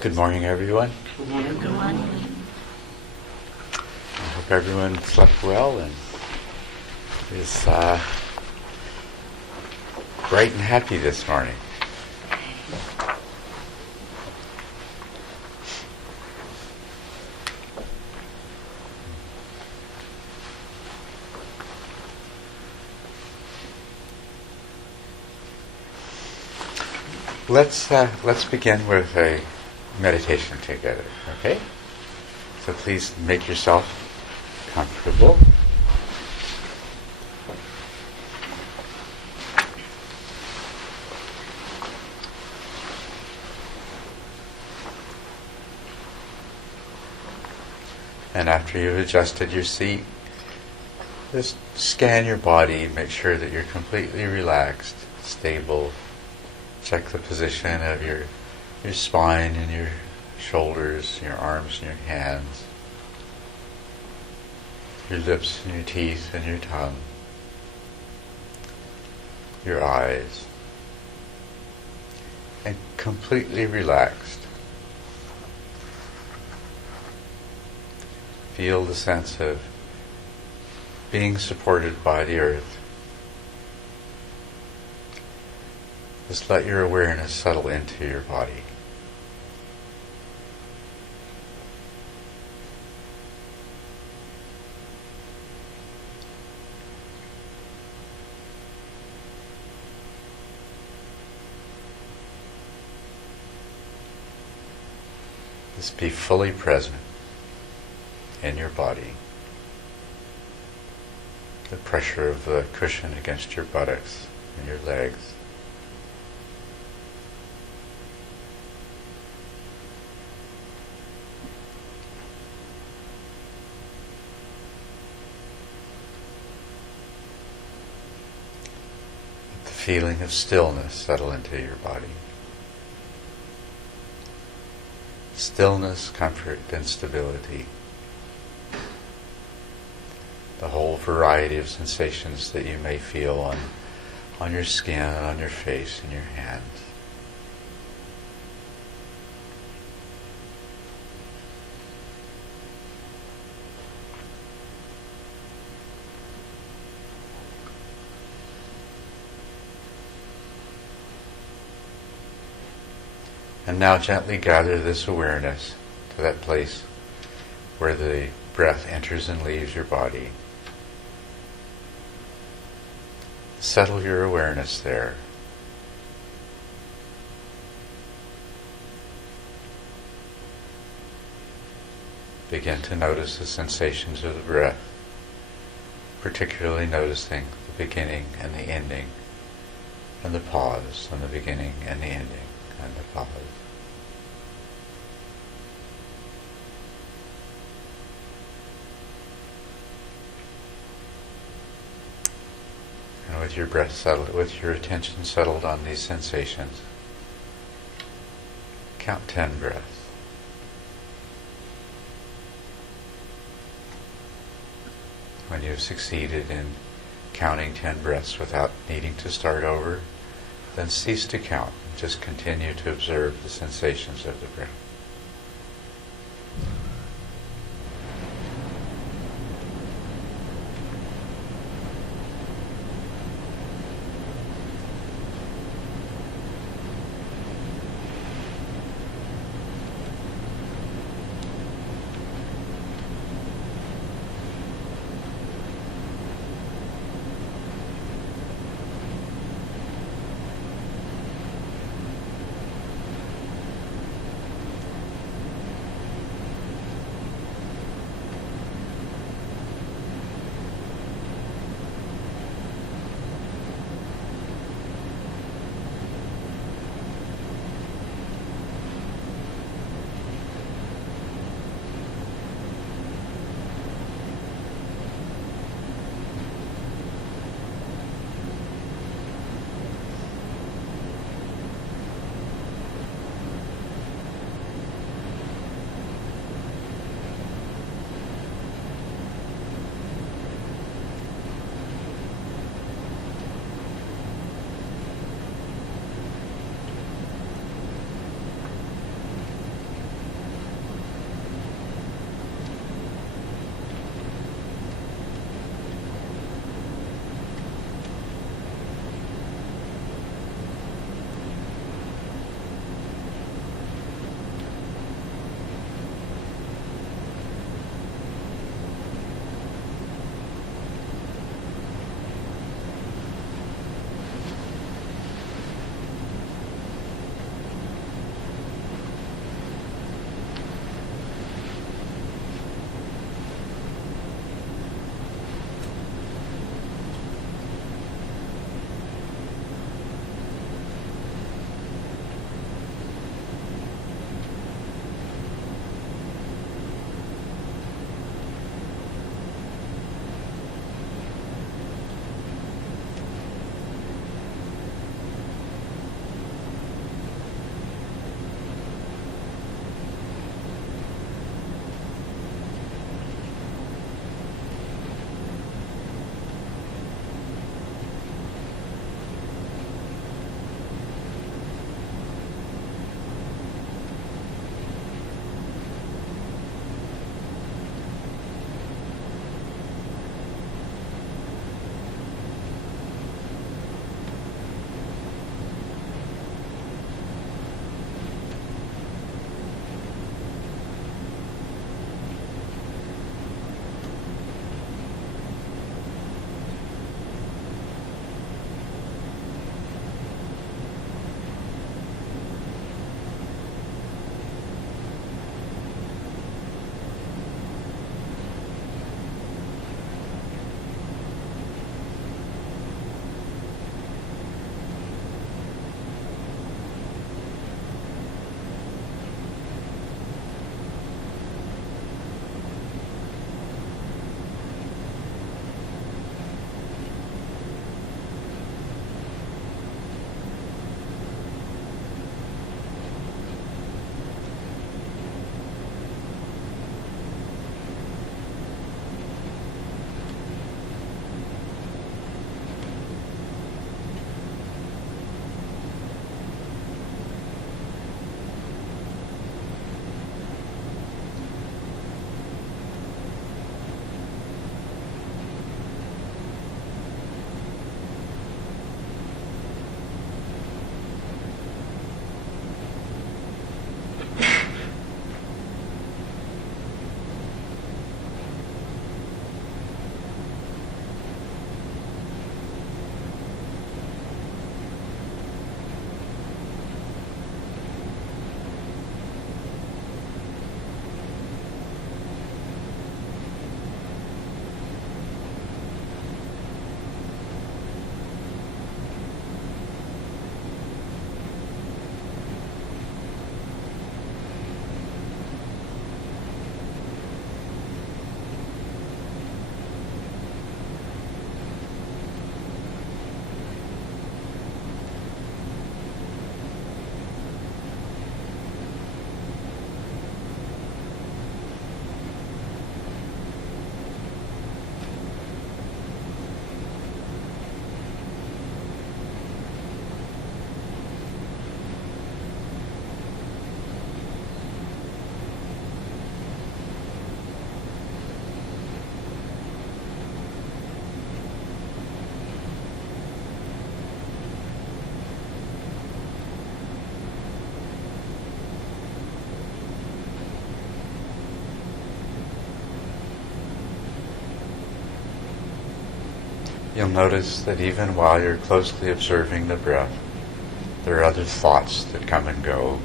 Good morning, everyone. Good morning. Good morning. I hope everyone slept well and is bright and happy this morning. Let's begin with a meditation together, okay? So please make yourself comfortable. And after you've adjusted your seat, just scan your body, make sure that you're completely relaxed, stable. Check the position of your spine and your shoulders, your arms and your hands, your lips and your teeth and your tongue, your eyes, and completely relaxed. Feel the sense of being supported by the earth. Just let your awareness settle into your body. Just be fully present in your body. The pressure of the cushion against your buttocks and your legs. The feeling of stillness settle into your body. Stillness, comfort, and stability. The whole variety of sensations that you may feel on your skin, on your face, and your hands. And now gently gather this awareness to that place where the breath enters and leaves your body. Settle your awareness there. Begin to notice the sensations of the breath, particularly noticing the beginning and the ending, and the pause, and the beginning and the ending, and the pause. And with your breath settled, with your attention settled on these sensations, count 10 breaths. When you've succeeded in counting 10 breaths without needing to start over, then cease to count. Just continue to observe the sensations of the breath. You'll notice that even while you're closely observing the breath, there are other thoughts that come and go,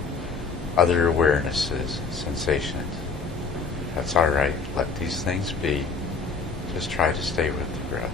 other awarenesses, sensations. That's all right. Let these things be. Just try to stay with the breath.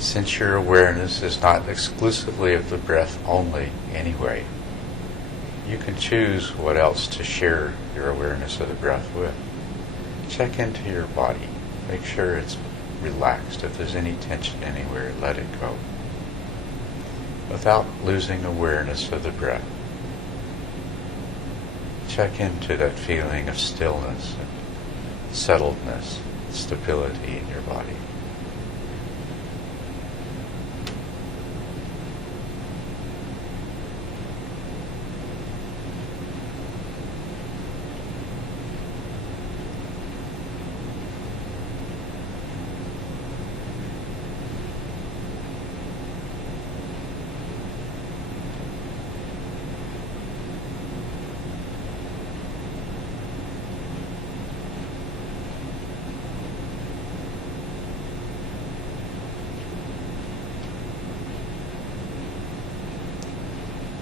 Since your awareness is not exclusively of the breath only anyway, you can choose what else to share your awareness of the breath with. Check into your body. Make sure it's relaxed. If there's any tension anywhere, let it go. Without losing awareness of the breath. Check into that feeling of stillness and settledness, stability in your body.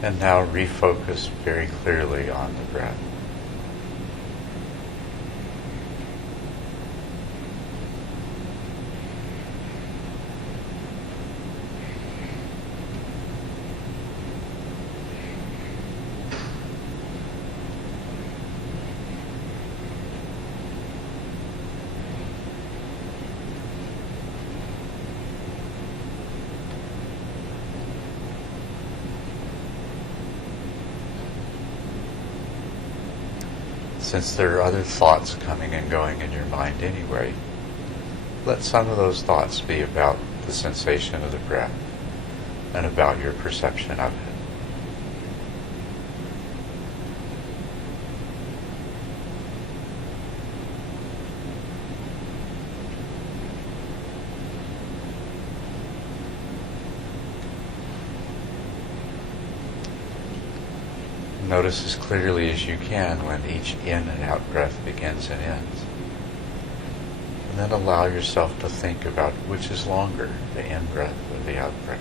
And now refocus very clearly on the breath. Since there are other thoughts coming and going in your mind anyway, let some of those thoughts be about the sensation of the breath and about your perception of it. Notice as clearly as you can when each in and out breath begins and ends. And then allow yourself to think about which is longer, the in breath or the out breath.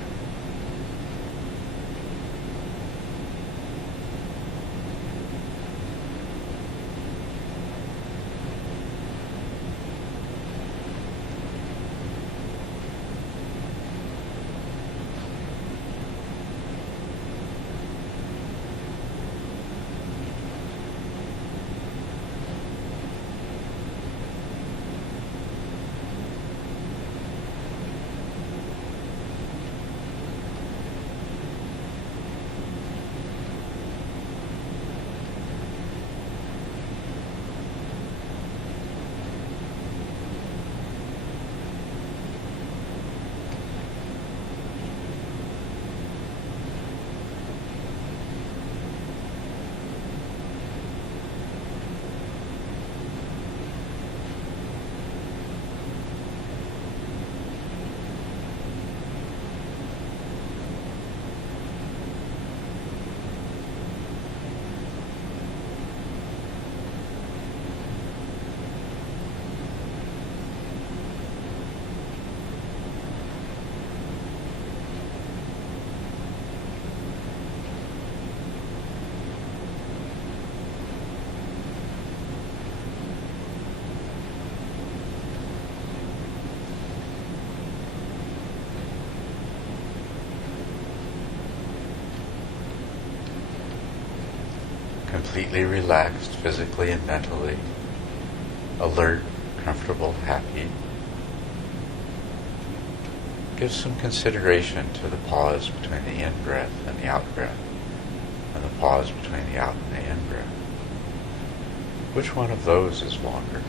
completely relaxed physically and mentally, alert, comfortable, happy. Give some consideration to the pause between the in-breath and the out-breath, and the pause between the out and the in-breath. Which one of those is longer?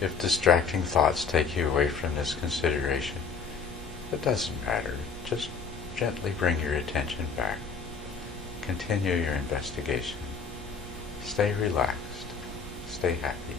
If distracting thoughts take you away from this consideration, it doesn't matter. Just gently bring your attention back. Continue your investigation. Stay relaxed. Stay happy.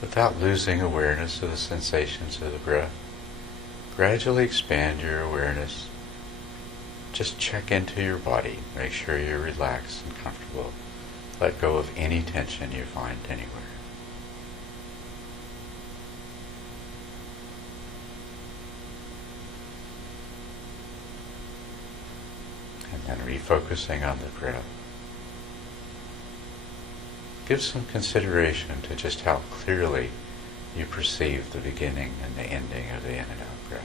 Without losing awareness of the sensations of the breath, gradually expand your awareness. Just check into your body. Make sure you're relaxed and comfortable. Let go of any tension you find anywhere. And then refocusing on the breath. Give some consideration to just how clearly you perceive the beginning and the ending of the in and out breath.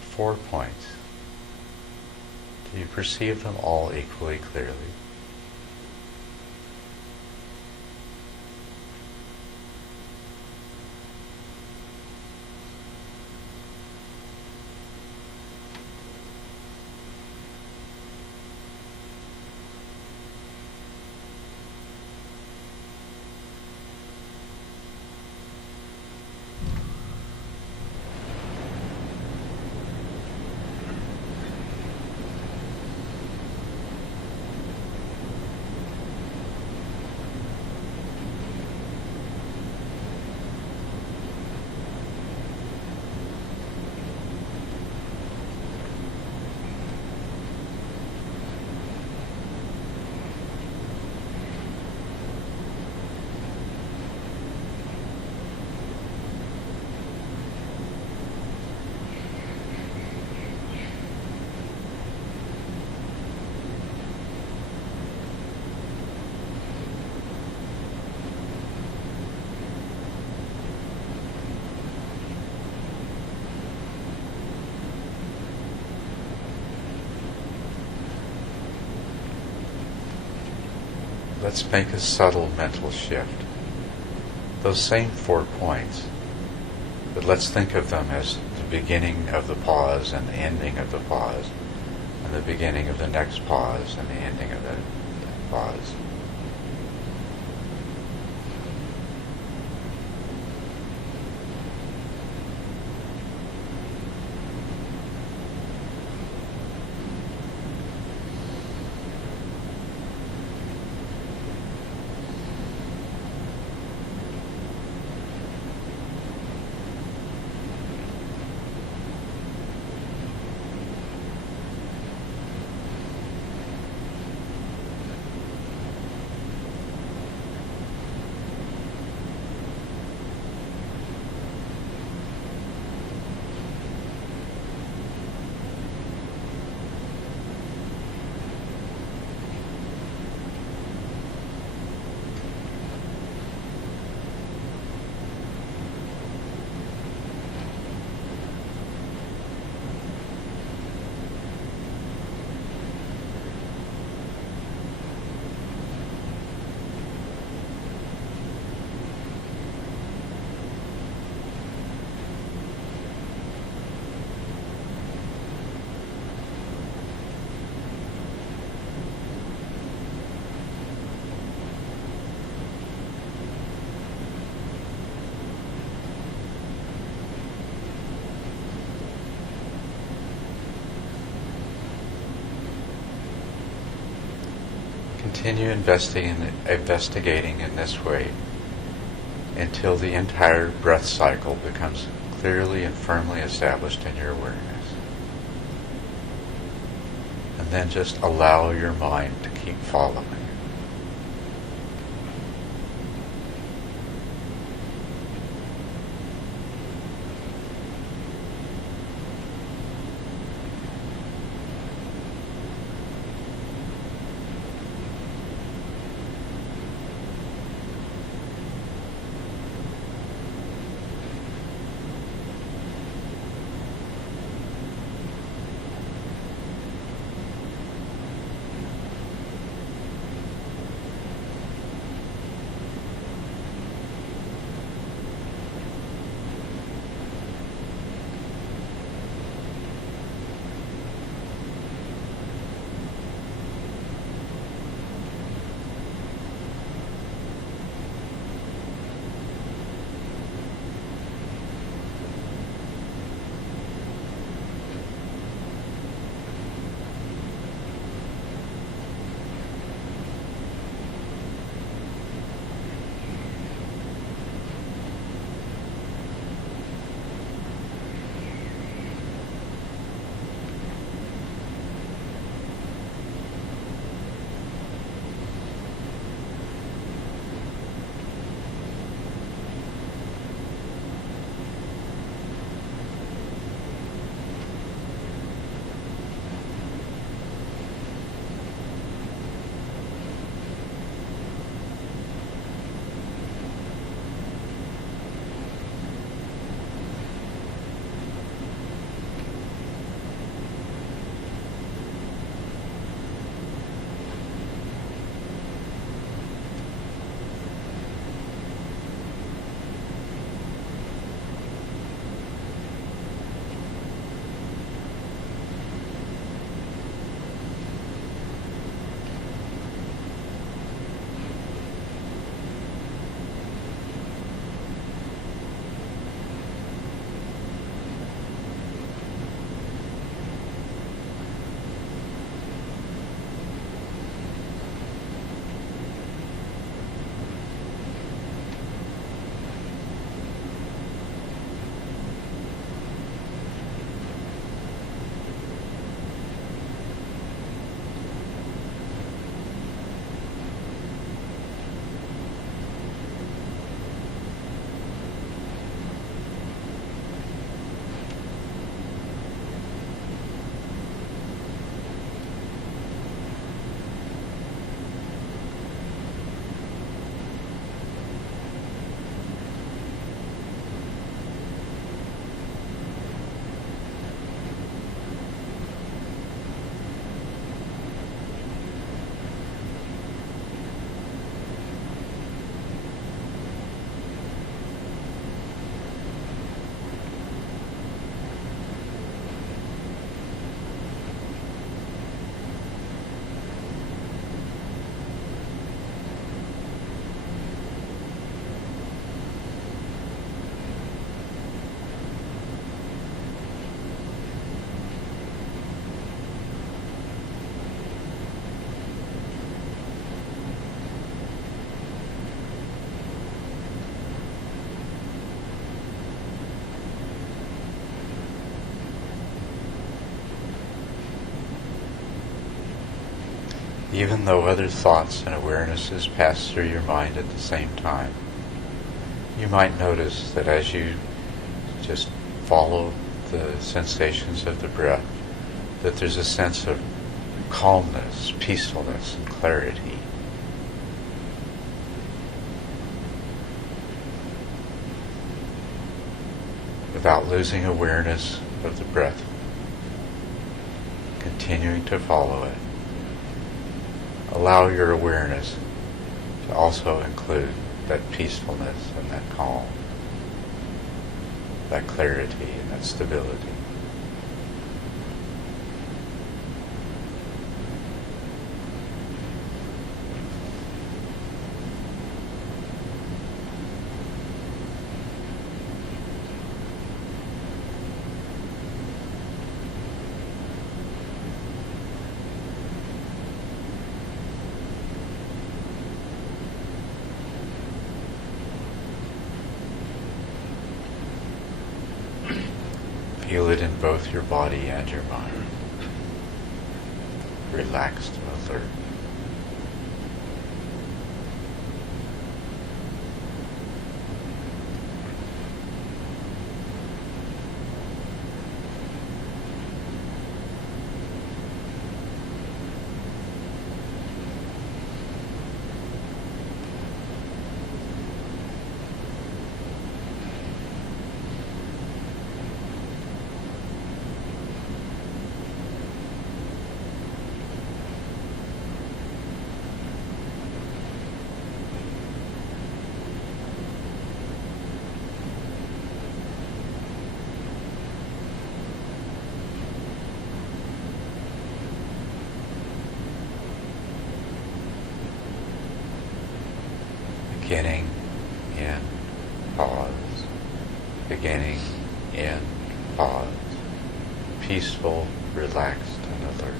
4 points. Do you perceive them all equally clearly? let's make a subtle mental shift. Those same 4 points, but let's think of them as the beginning of the pause and the ending of the pause, and the beginning of the next pause and the ending of the pause. Continue investigating in this way until the entire breath cycle becomes clearly and firmly established in your awareness. And then just allow your mind to keep following. even though other thoughts and awarenesses pass through your mind at the same time. You might notice that as you just follow the sensations of the breath, that there's a sense of calmness, peacefulness, and clarity. Without losing awareness of the breath, continuing to follow it, allow your awareness to also include that peacefulness and that calm, that clarity and that stability. Feel it in both your body and your mind. Relaxed and alert. Beginning, in, pause. Beginning, in, pause. Peaceful, relaxed, and alert.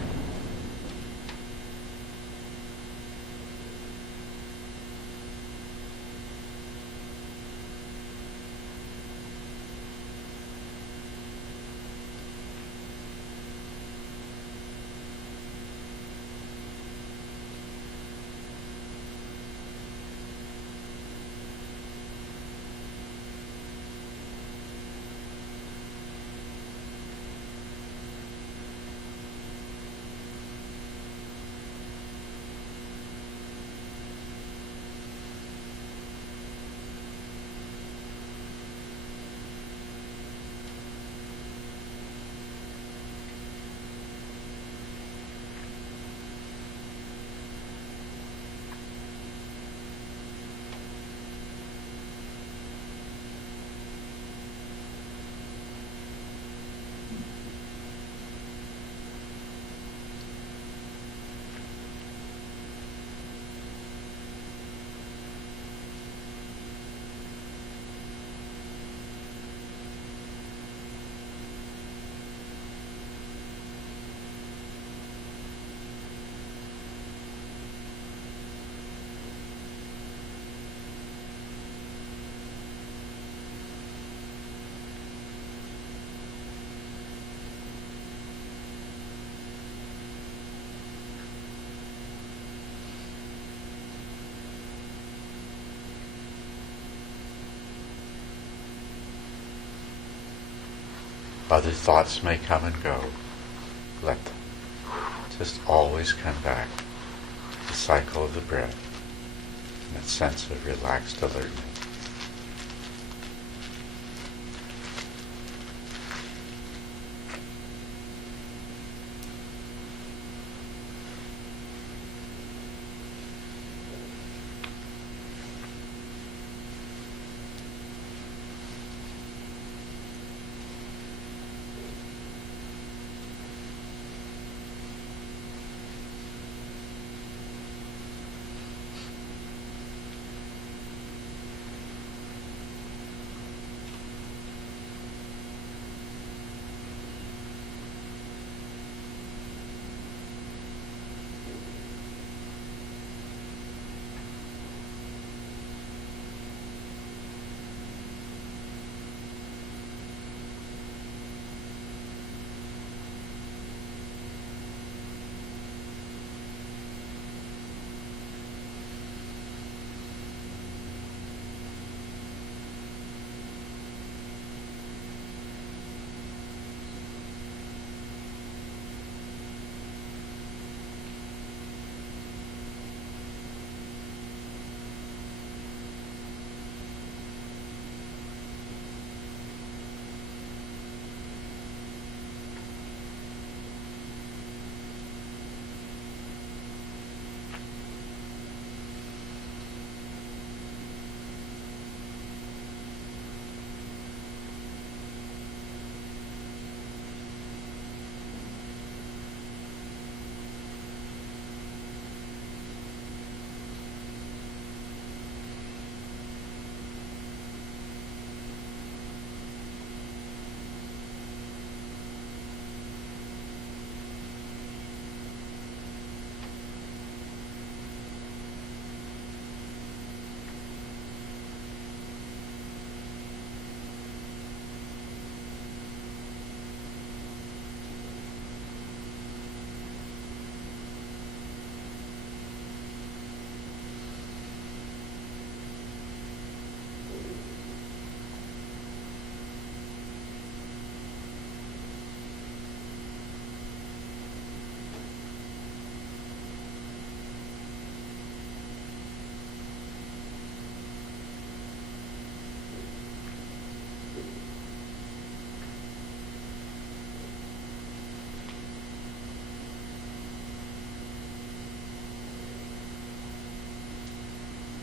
Other thoughts may come and go. Let them. Just always come back to the cycle of the breath and that sense of relaxed alertness.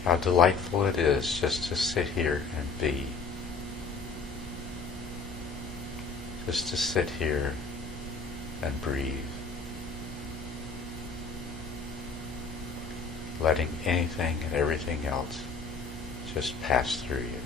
how delightful it is just to sit here and be. Just to sit here and breathe. Letting anything and everything else just pass through you.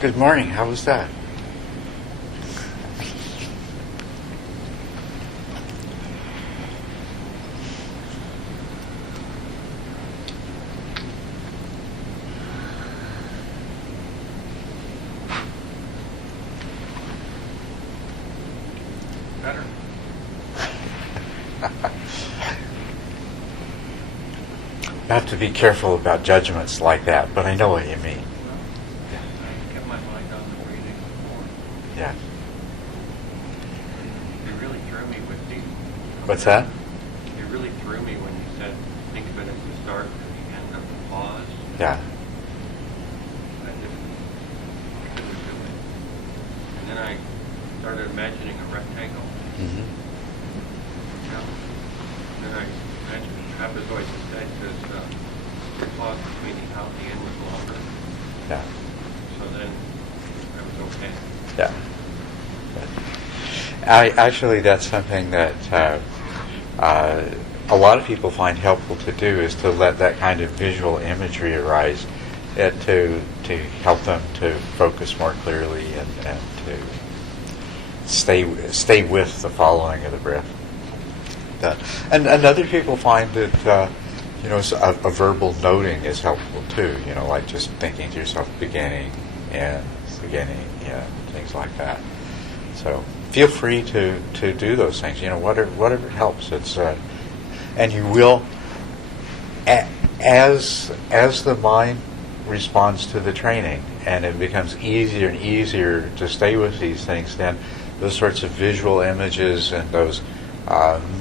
Good morning. How was that? Better. You have to be careful about judgments like that, but I know what you mean. I kept my mind on the breathing before. Yeah. You really threw me with the. What's that? You really threw me when you said think of it as the start and the end of the pause. Yeah. I couldn't do it. And then I started imagining a rectangle. Mm-hmm. You know? And then I imagined trapezoid instead because the pause between the out and the end was longer. Yeah. So then I was okay. Yeah. Actually, that's something that a lot of people find helpful to do, is to let that kind of visual imagery arise, to help them to focus more clearly and to stay with the following of the breath. And other people find that a verbal noting is helpful too. Like just thinking to yourself beginning and things like that. So feel free to do those things. Whatever helps. It's and you will, as the mind responds to the training, and it becomes easier and easier to stay with these things, then those sorts of visual images and those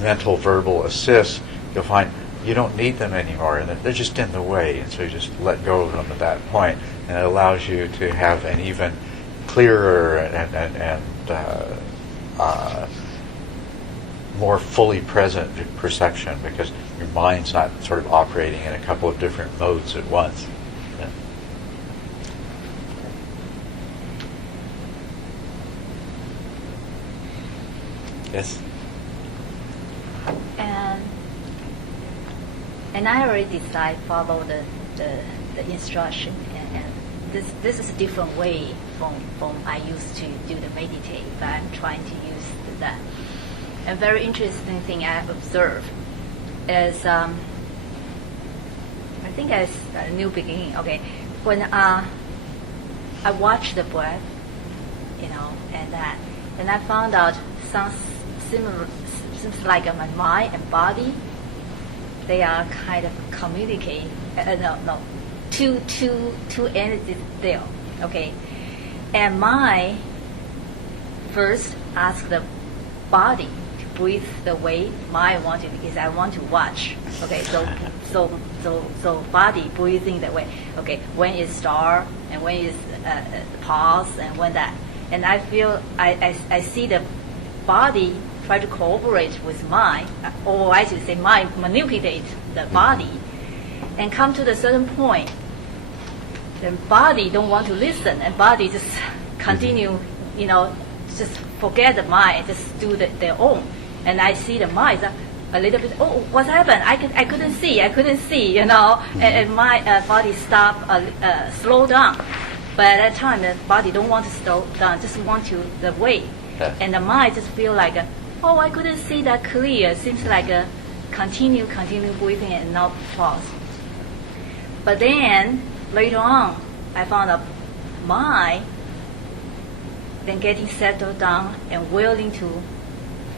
mental verbal assists, you'll find you don't need them anymore, and they're just in the way, and so you just let go of them at that point, and it allows you to have an even clearer and more fully present perception, because your mind's not sort of operating in a couple of different modes at once. Yeah. Yes. And I already decided follow the instruction, and this is a different way from I used to do the meditate, but I'm trying to use that. A very interesting thing I observed is I think as a new beginning. Okay, when I watch the breath, and I found out some similar, seems like my mind and body, they are kind of communicate. Two entities there. Okay, and mind first ask the body to breathe the way mind want to, because I want to watch. Okay, so body breathing that way. Okay, when it start and when it's pause and when that, and I feel I see the body try to cooperate with mind, or I should say mind manipulate the body, and come to the certain point. The body don't want to listen, and body just continue, just forget the mind, just do their own. And I see the mind a little bit. Oh, what happened? I couldn't see, and my body slow down. But at that time, the body don't want to slow down, just want to the way, and the mind just feel like, I couldn't see that clear. Seems like continue breathing and not pause. But then later on, I found out mind then getting settled down and willing to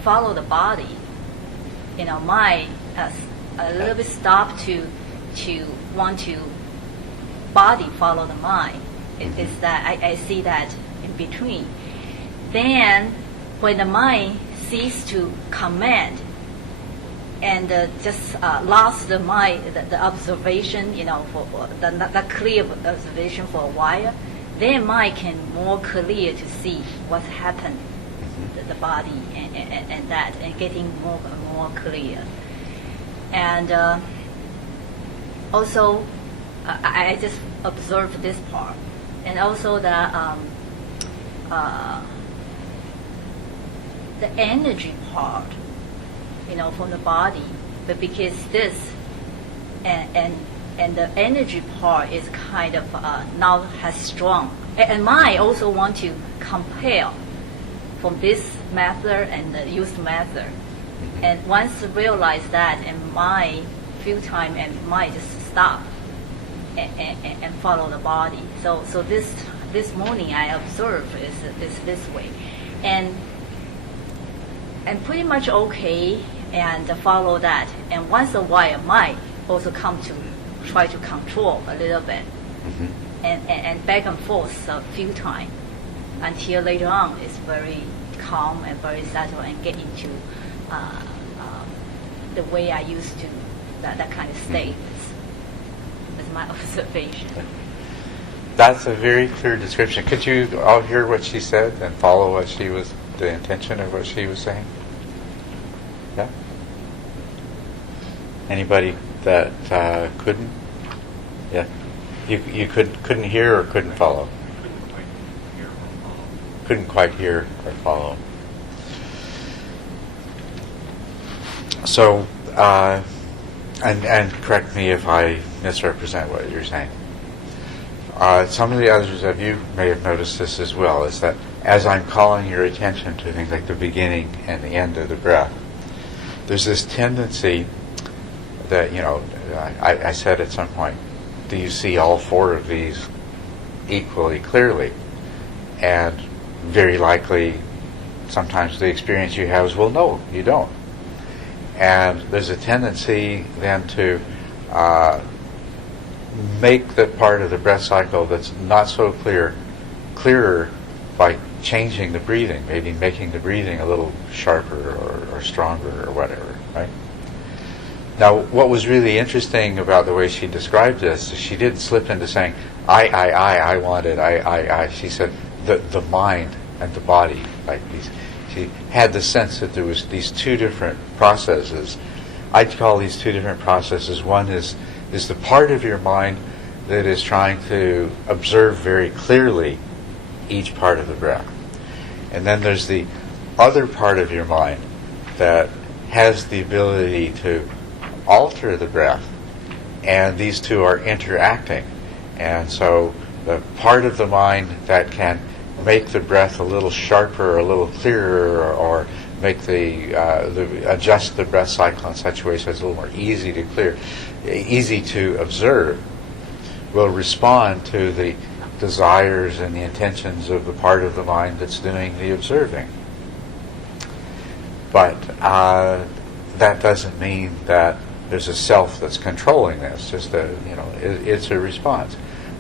follow the body. Mind a little bit stop to want to body follow the mind. It's that I see that in between. Then when the mind cease to command and just lost the mind, the observation, for the clear observation for a while, then mind can more clear to see what's happened, the body and that, and getting more and more clear. And also, I just observed this part, and also the energy part, from the body, but because this and the energy part is kind of now has strong, and mind also want to compare from this method and the used method, and once realize that, and mind few time and mind just stop and follow the body. So this morning I observe is this way, and pretty much okay, and follow that. And once a while, mind also come to try to control a little bit, and back and forth a few times, until later on it's very calm and very settled and get into the way I used to, that kind of state. That's my observation. That's a very clear description. Could you all hear what she said and follow what she was, the intention of what she was saying? Yeah? Anybody that couldn't? Yeah? You couldn't hear or couldn't follow? Couldn't quite hear or follow. So, and correct me if I misrepresent what you're saying. Some of the others of you may have noticed this as well, is that as I'm calling your attention to things like the beginning and the end of the breath, there's this tendency that, I said at some point, do you see all four of these equally clearly? And very likely, sometimes the experience you have is, well, no, you don't. And there's a tendency then to make the part of the breath cycle that's not so clearer by changing the breathing, maybe making the breathing a little sharper or stronger or whatever, right? Now, what was really interesting about the way she described this is she didn't slip into saying, I wanted, I. She said the mind and the body, like these. She had the sense that there was these two different processes. I'd call these two different processes. One is the part of your mind that is trying to observe very clearly each part of the breath. And then there's the other part of your mind that has the ability to alter the breath, and these two are interacting. And so the part of the mind that can make the breath a little sharper, a little clearer, or make adjust the breath cycle in such a way so it's a little more easy to observe, will respond to the desires and the intentions of the part of the mind that's doing the observing. But that doesn't mean that there's a self that's controlling this. Just it's a response.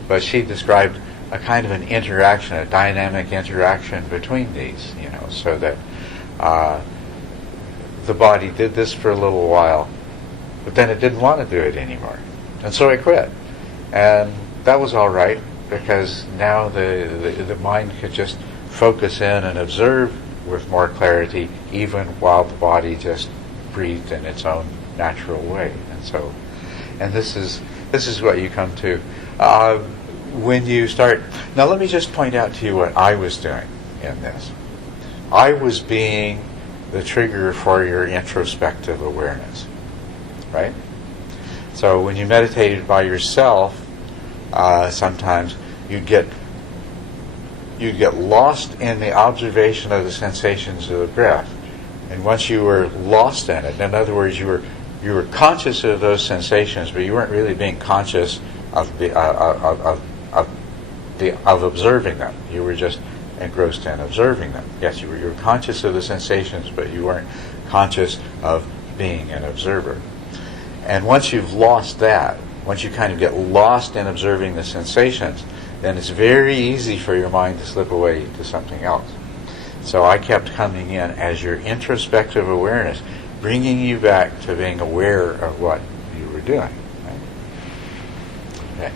But she described a kind of an interaction, a dynamic interaction between these, so that the body did this for a little while, but then it didn't want to do it anymore, and so it quit. And that was all right, because now the mind could just focus in and observe with more clarity, even while the body just breathed in its own natural way. And this is what you come to when you start. Now, let me just point out to you what I was doing in this. I was being the trigger for your introspective awareness, right? So when you meditated by yourself, sometimes you'd get lost in the observation of the sensations of the breath. And once you were lost in it, in other words, you were conscious of those sensations, but you weren't really being conscious of observing them. You were just engrossed in observing them. Yes, you were conscious of the sensations, but you weren't conscious of being an observer. And once you've lost that, once you kind of get lost in observing the sensations, then it's very easy for your mind to slip away to something else. So I kept coming in as your introspective awareness, bringing you back to being aware of what you were doing. Right? Okay.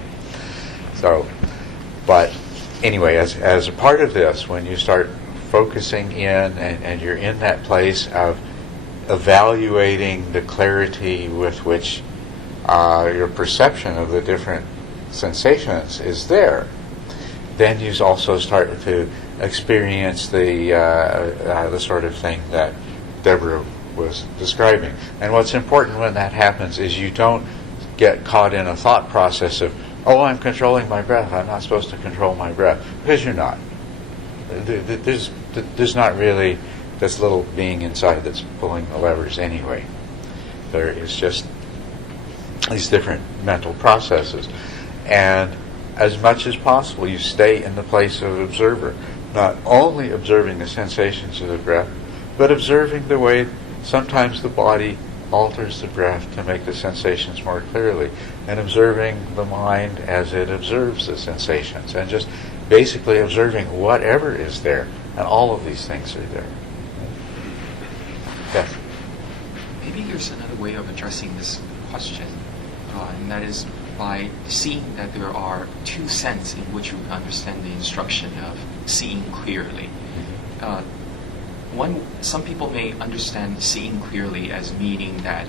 So, but anyway, as a part of this, when you start focusing in and you're in that place of evaluating the clarity with which your perception of the different sensations is there, then you also start to experience the sort of thing that Deborah was describing. And what's important when that happens is you don't get caught in a thought process of, oh, I'm controlling my breath, I'm not supposed to control my breath, because you're not. There's not really this little being inside that's pulling the levers anyway. There is just these different mental processes. And as much as possible, you stay in the place of observer, not only observing the sensations of the breath, but observing the way sometimes the body alters the breath to make the sensations more clearly, and observing the mind as it observes the sensations, and just basically observing whatever is there, and all of these things are there. Yes? Maybe there's another way of addressing this question, and that is by seeing that there are two senses in which you can understand the instruction of seeing clearly. Some people may understand seeing clearly as meaning that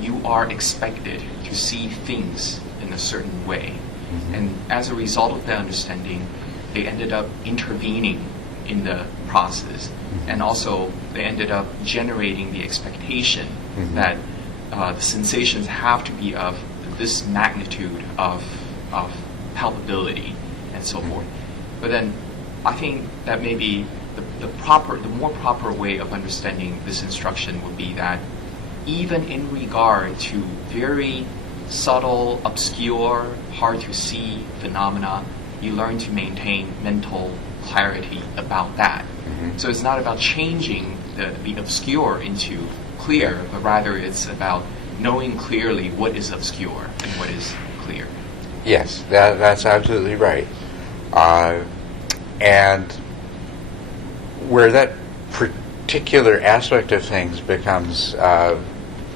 you are expected to see things in a certain way. Mm-hmm. And as a result of that understanding, they ended up intervening in the process. Mm-hmm. And also, they ended up generating the expectation mm-hmm. that the sensations have to be of this magnitude of palpability and so forth. But then I think that maybe the more proper way of understanding this instruction would be that even in regard to very subtle, obscure, hard to see phenomena, you learn to maintain mental clarity about that. Mm-hmm. So it's not about changing the obscure into clear, but rather it's about knowing clearly what is obscure and what is clear. Yes, that's absolutely right. And where that particular aspect of things becomes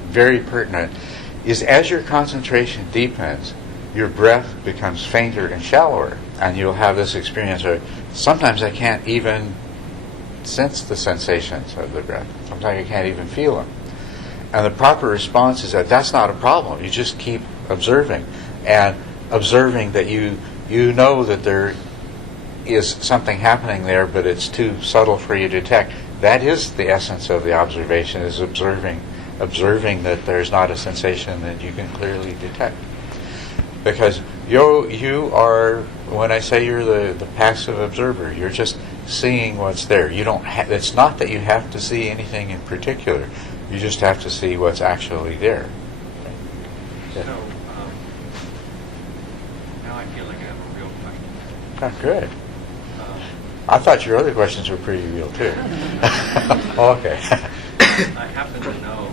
very pertinent is as your concentration deepens, your breath becomes fainter and shallower, and you'll have this experience where sometimes I can't even sense the sensations of the breath. Sometimes I can't even feel them. And the proper response is that that's not a problem. You just keep observing, and observing that you know that there is something happening there, but it's too subtle for you to detect. that is the essence of the observation, is observing that there's not a sensation that you can clearly detect. Because you are, when I say you're the passive observer, you're just seeing what's there. You don't. It's not that you have to see anything in particular. You just have to see what's actually there. Yeah. So, now I feel like I have a real question. Oh, good. Um, I thought your other questions were pretty real too. Oh, okay. I happen to know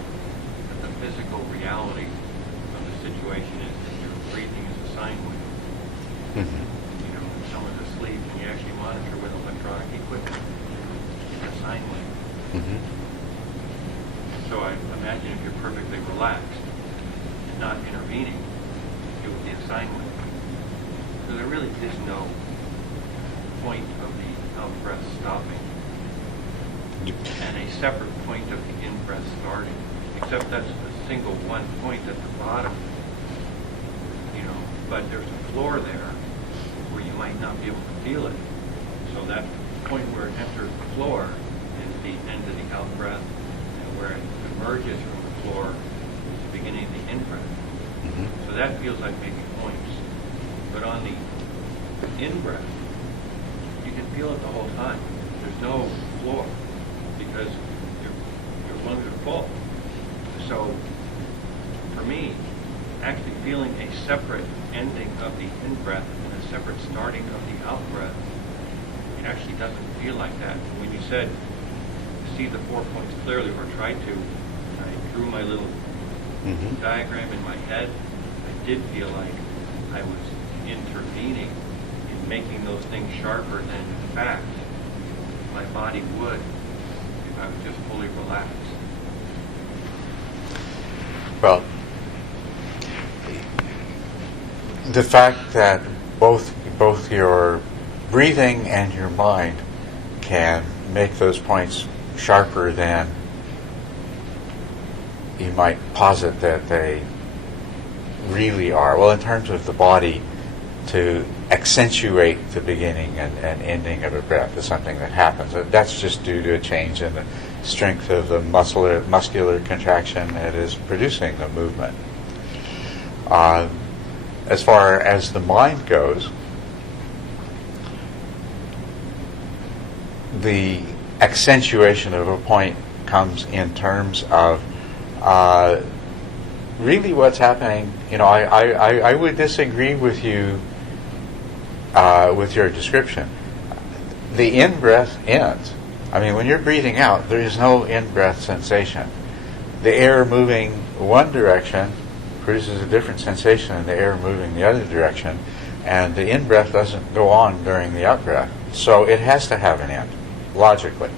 that the physical reality of the situation is that your breathing is a sine wave. Mhm. You know, when someone's asleep and you actually monitor with electronic equipment, it's a sine wave. Mhm. So I imagine if you're perfectly relaxed and not intervening, it would be a sine wave. So there really is no point of the out-breath stopping and a separate point of the in-breath starting, except that's a single one point at the bottom, you know, but there's a floor there where you might not be able to feel it. So that point where it enters the floor is the end of the out-breath, and where it emerges from the floor is the beginning of the in-breath. Mhm. So that feels like maybe points. But on the in-breath, you can feel it the whole time. There's no floor because your lungs are full. So for me, actually feeling a separate ending of the in-breath and a separate starting of the out-breath, it actually doesn't feel like that. When you said see the 4 points clearly, or try to, I drew my little Mhm. diagram in my head, I did feel like I was intervening in making those things sharper than in fact my body would if I was just fully relaxed. Well, the fact that both your breathing and your mind can make those points sharper than you might posit that they really are. Well, in terms of the body, to accentuate the beginning and ending of a breath is something that happens. That's just due to a change in the strength of the muscular contraction that is producing the movement. As far as the mind goes, the accentuation of a point comes in terms of really what's happening. You know, I would disagree with you with your description. The in-breath ends. I mean, when you're breathing out, there is no in-breath sensation. The air moving one direction produces a different sensation than the air moving the other direction, and the in-breath doesn't go on during the out-breath. So it has to have an end, logically.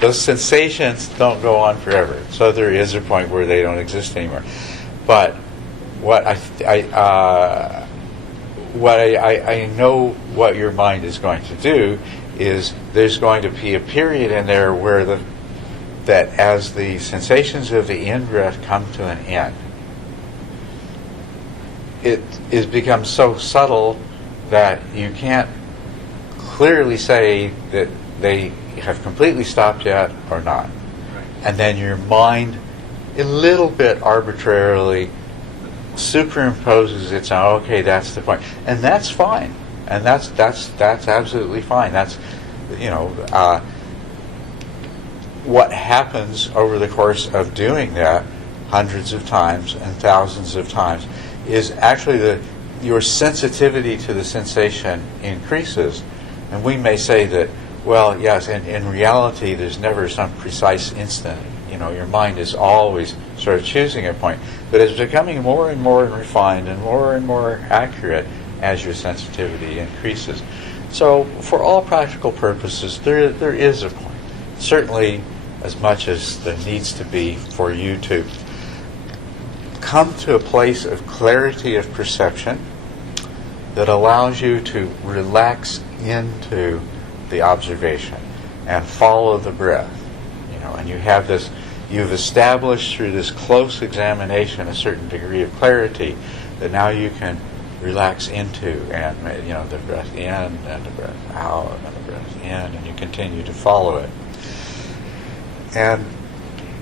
Those sensations don't go on forever. So there is a point where they don't exist anymore. But what I know what your mind is going to do is there's going to be a period in there where that as the sensations of the in-breath come to an end, it is becomes so subtle that you can't clearly say that they have completely stopped yet or not. Right. And then your mind a little bit arbitrarily superimposes its own, okay, that's the point. And that's fine. And that's absolutely fine. That's, you know, what happens over the course of doing that hundreds of times and thousands of times is actually your sensitivity to the sensation increases. And we may say that, well, yes, in reality there's never some precise instant. You know, your mind is always sort of choosing a point. But it's becoming more and more refined and more accurate as your sensitivity increases. So for all practical purposes, there is a point. Certainly as much as there needs to be for you to come to a place of clarity of perception that allows you to relax into the observation and follow the breath. You know, and you have this, you've established through this close examination a certain degree of clarity that now you can relax into, and you know, the breath in and the breath out and the breath in, and you continue to follow it. And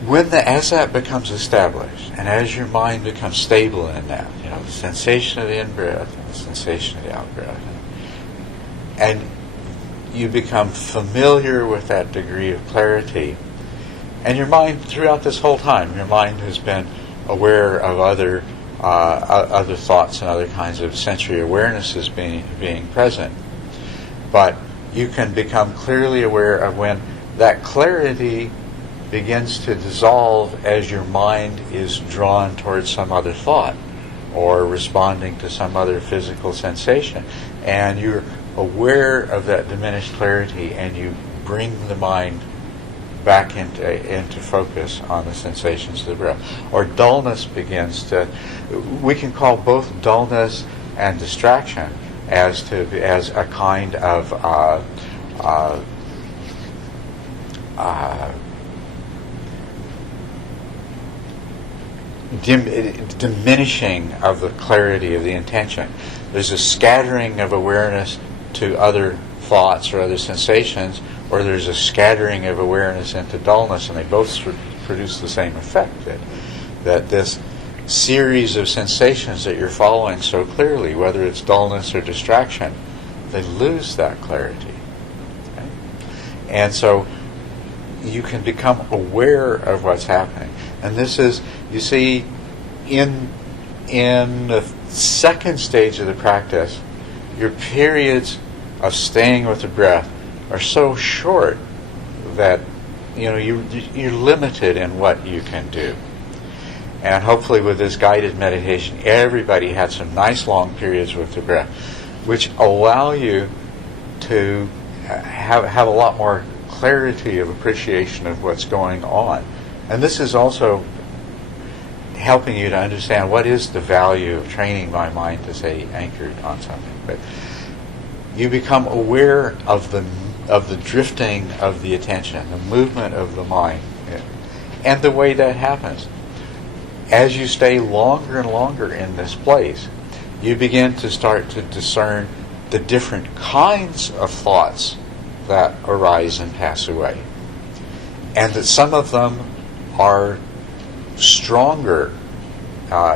as that becomes established, and as your mind becomes stable in that, the sensation of the in-breath and the sensation of the out-breath, and you become familiar with that degree of clarity, and your mind, throughout this whole time, your mind has been aware of other thoughts and other kinds of sensory awarenesses being present. But you can become clearly aware of when that clarity begins to dissolve as your mind is drawn towards some other thought or responding to some other physical sensation. And you're aware of that diminished clarity, and you bring the mind back into focus on the sensations of the breath. Or dullness begins to, we can call both dullness and distraction as a kind of diminishing of the clarity of the intention. There's a scattering of awareness to other thoughts or other sensations, or there's a scattering of awareness into dullness, and they both produce the same effect, that this series of sensations that you're following so clearly, whether it's dullness or distraction, they lose that clarity. Okay? And so you can become aware of what's happening. And this is, you see, in the second stage of the practice, your periods of staying with the breath are so short that you're limited in what you can do. And hopefully with this guided meditation, everybody had some nice long periods with the breath, which allow you to have a lot more clarity of appreciation of what's going on. And this is also helping you to understand what is the value of training my mind to stay anchored on something. But you become aware of the drifting of the attention, the movement of the mind, and the way that happens. As you stay longer and longer in this place, you begin to start to discern the different kinds of thoughts that arise and pass away. And that some of them are stronger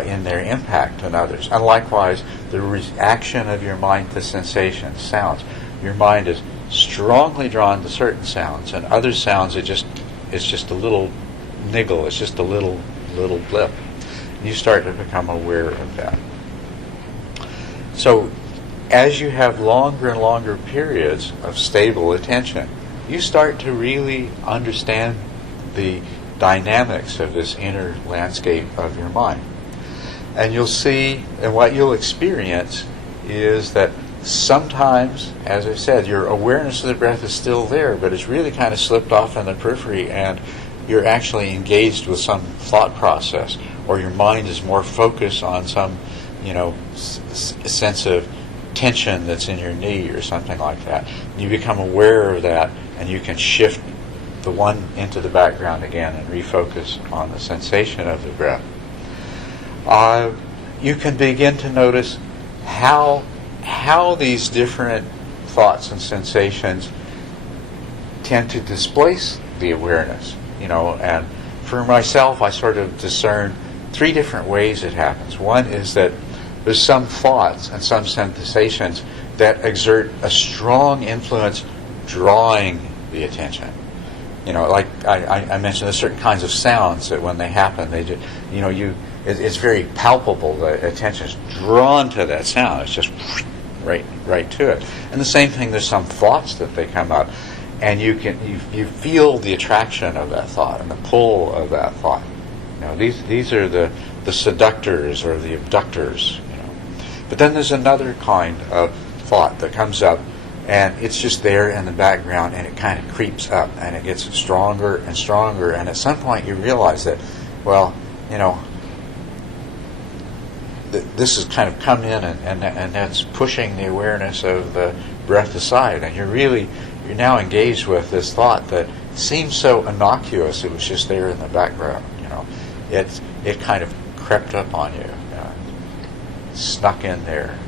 in their impact than others. And likewise, the reaction of your mind to sensations, sounds. Your mind is strongly drawn to certain sounds, and other sounds it's just a little niggle, it's just a little blip. You start to become aware of that. So as you have longer and longer periods of stable attention, you start to really understand the dynamics of this inner landscape of your mind. And you'll see, and what you'll experience is that sometimes, as I said, your awareness of the breath is still there, but it's really kind of slipped off in the periphery, and you're actually engaged with some thought process, or your mind is more focused on some, sense of tension that's in your knee or something like that. And you become aware of that, and you can shift the one into the background again and refocus on the sensation of the breath. You can begin to notice how these different thoughts and sensations tend to displace the awareness. And for myself, I sort of discern three different ways it happens. One is that there's some thoughts and some sensations that exert a strong influence drawing the attention. Like I mentioned, there's certain kinds of sounds that when they happen, they just, it's very palpable. The attention is drawn to that sound. It's just right to it. And the same thing, there's some thoughts that they come up, and you feel the attraction of that thought and the pull of that thought. These are the seductors or the abductors. But then there's another kind of thought that comes up, and it's just there in the background, and it kind of creeps up, and it gets stronger and stronger, and at some point you realize that, this has kind of come in, and that's pushing the awareness of the breath aside, and you're now engaged with this thought that seems so innocuous. It was just there in the background. It kind of crept up on you, snuck in there,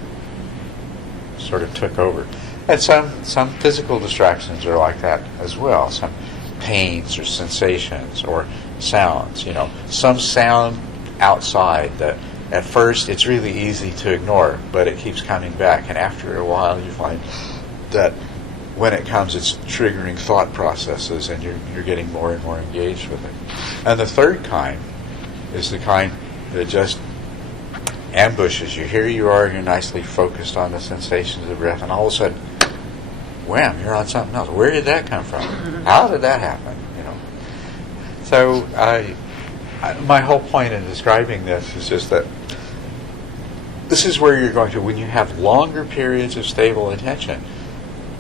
sort of took over. And some physical distractions are like that as well. Some pains or sensations or sounds. Some sound outside that at first it's really easy to ignore, but it keeps coming back, and after a while you find that when it comes, it's triggering thought processes, and you're getting more and more engaged with it. And the third kind is the kind that just ambushes you. Here you are, you're nicely focused on the sensations of the breath, and all of a sudden, wham, you're on something else. Where did that come from? How did that happen? So my whole point in describing this is just that this is where you're going to, when you have longer periods of stable attention,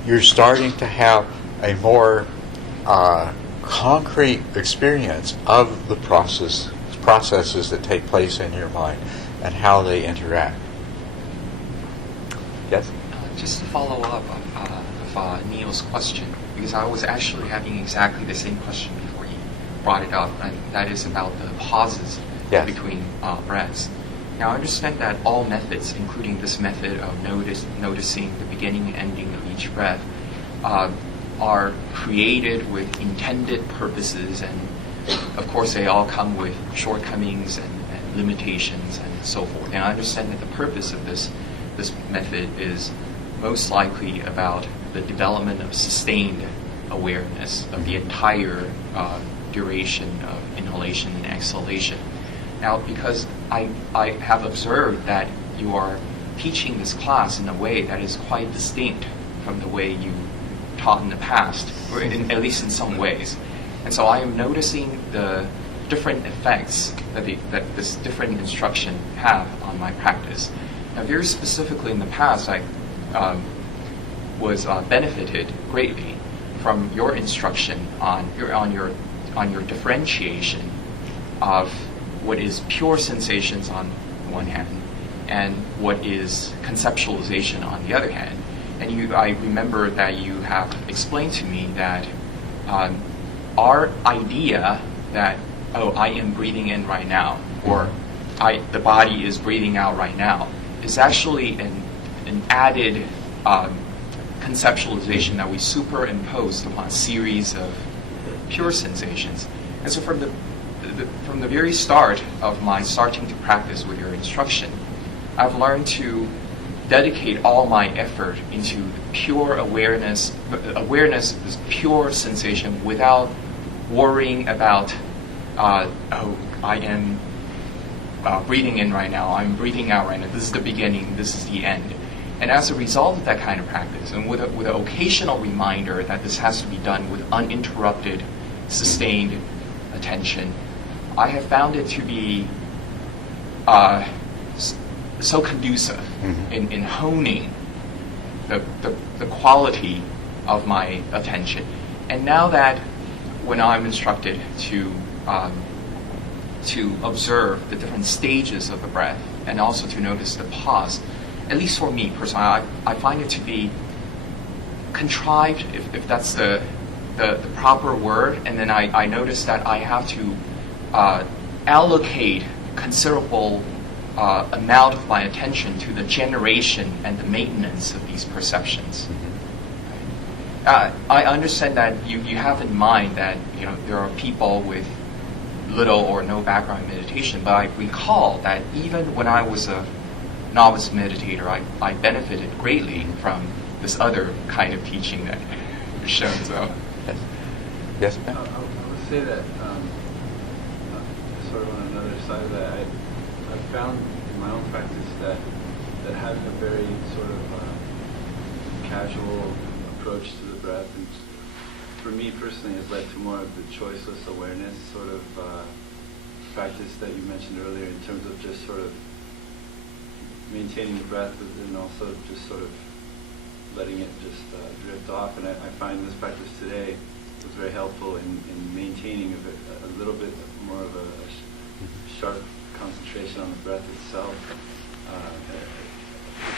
you're starting to have a more concrete experience of the processes that take place in your mind and how they interact. Yes? Just to follow up of Neil's question, because I was actually having exactly the same question before you brought it up, and that is about the pauses between breaths. Now, I understand that all methods, including this method of noticing the beginning and ending of each breath, are created with intended purposes, and of course they all come with shortcomings and limitations and so forth. And I understand that the purpose of this method is most likely about the development of sustained awareness of the entire duration of inhalation and exhalation. Now, because I have observed that you are teaching this class in a way that is quite distinct from the way you taught in the past, or at least in some ways. And so I am noticing the different effects that this different instruction have on my practice. Now, very specifically in the past, I was benefited greatly from your instruction on your differentiation of what is pure sensations on one hand and what is conceptualization on the other hand. And I remember that you have explained to me that our idea that, I am breathing in right now, or the body is breathing out right now, is actually an added conceptualization that we superimposed upon a series of pure sensations. And so from the very start of my starting to practice with your instruction, I've learned to dedicate all my effort into pure awareness of this pure sensation without worrying about, I am breathing in right now, I'm breathing out right now, this is the beginning, this is the end. And as a result of that kind of practice, and with an occasional reminder that this has to be done with uninterrupted, sustained attention, I have found it to be so conducive in honing the quality of my attention. And now that when I'm instructed to observe the different stages of the breath and also to notice the pause, at least for me personally, I find it to be contrived, if that's the proper word, and then I notice that I have to allocate considerable amount of my attention to the generation and the maintenance of these perceptions. I understand that you have in mind that there are people with little or no background in meditation, but I recall that even when I was a novice meditator, I benefited greatly from this other kind of teaching that you're shown. So, yes. I would say that sort of on another side of that, I've found in my own practice that having a very sort of casual approach to the breath, and for me personally, has led to more of the choiceless awareness sort of practice that you mentioned earlier, in terms of just sort of maintaining the breath and also just sort of letting it just drift off. And I find this practice today was very helpful in maintaining a little bit more of a sharp concentration on the breath itself.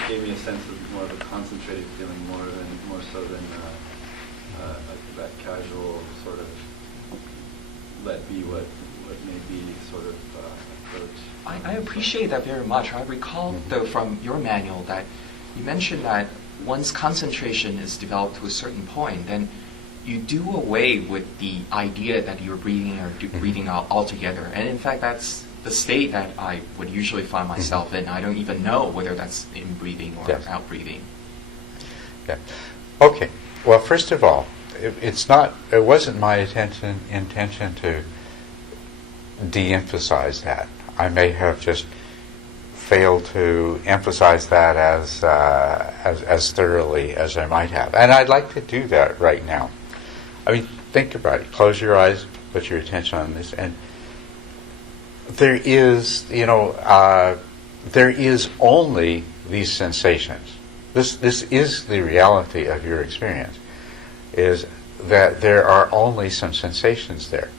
It gave me a sense of more of a concentrated feeling, more so than that casual sort of let be what may be sort of approach. I appreciate that very much. I recall, though, from your manual that you mentioned that once concentration is developed to a certain point, then you do away with the idea that you're breathing or breathing out altogether. And in fact, that's the state that I would usually find myself in. I don't even know whether that's in breathing or out breathing. Yeah. Okay. Well, first of all, it wasn't my intention to de-emphasize that. I may have just failed to emphasize that as thoroughly as I might have, and I'd like to do that right now. I mean, think about it. Close your eyes, put your attention on this, and there is only these sensations. This is the reality of your experience, is that there are only some sensations there.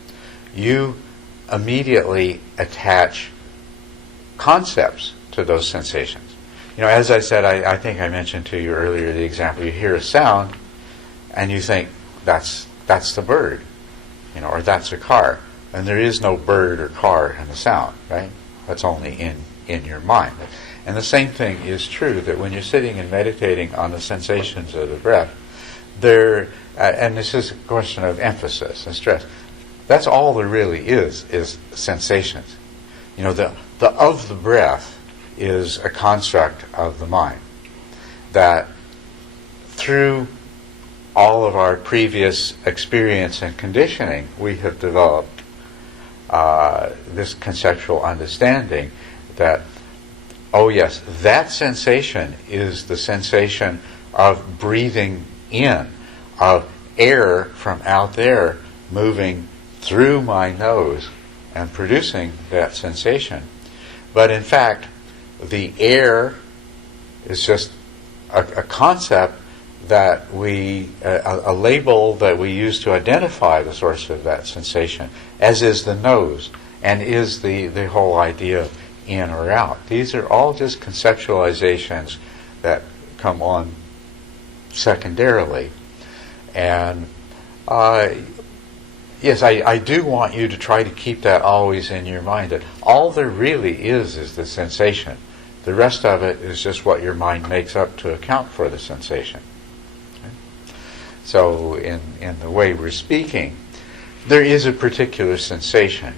You immediately attach concepts to those sensations. As I said, I think I mentioned to you earlier the example, you hear a sound and you think, that's the bird, or that's a car. And there is no bird or car in the sound, right? That's only in your mind. And the same thing is true, that when you're sitting and meditating on the sensations of the breath, and this is a question of emphasis and stress, that's all there really is sensations. The of the breath is a construct of the mind that through all of our previous experience and conditioning, we have developed this conceptual understanding that, oh yes, that sensation is the sensation of breathing in, of air from out there moving through my nose and producing that sensation. But in fact, the air is just a concept that a label that we use to identify the source of that sensation, as is the nose, and is the whole idea of in or out. These are all just conceptualizations that come on secondarily. And yes, I do want you to try to keep that always in your mind, that all there really is the sensation. The rest of it is just what your mind makes up to account for the sensation. Okay? So in the way we're speaking, there is a particular sensation,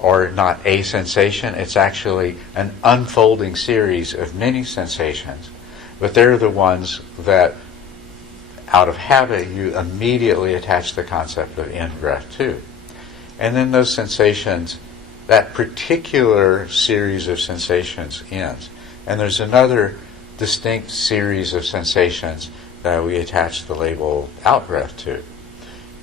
or not a sensation, it's actually an unfolding series of many sensations, but they're the ones that out of habit you immediately attach the concept of in-breath to. And then those sensations, that particular series of sensations ends. And there's another distinct series of sensations that we attach the label out-breath to.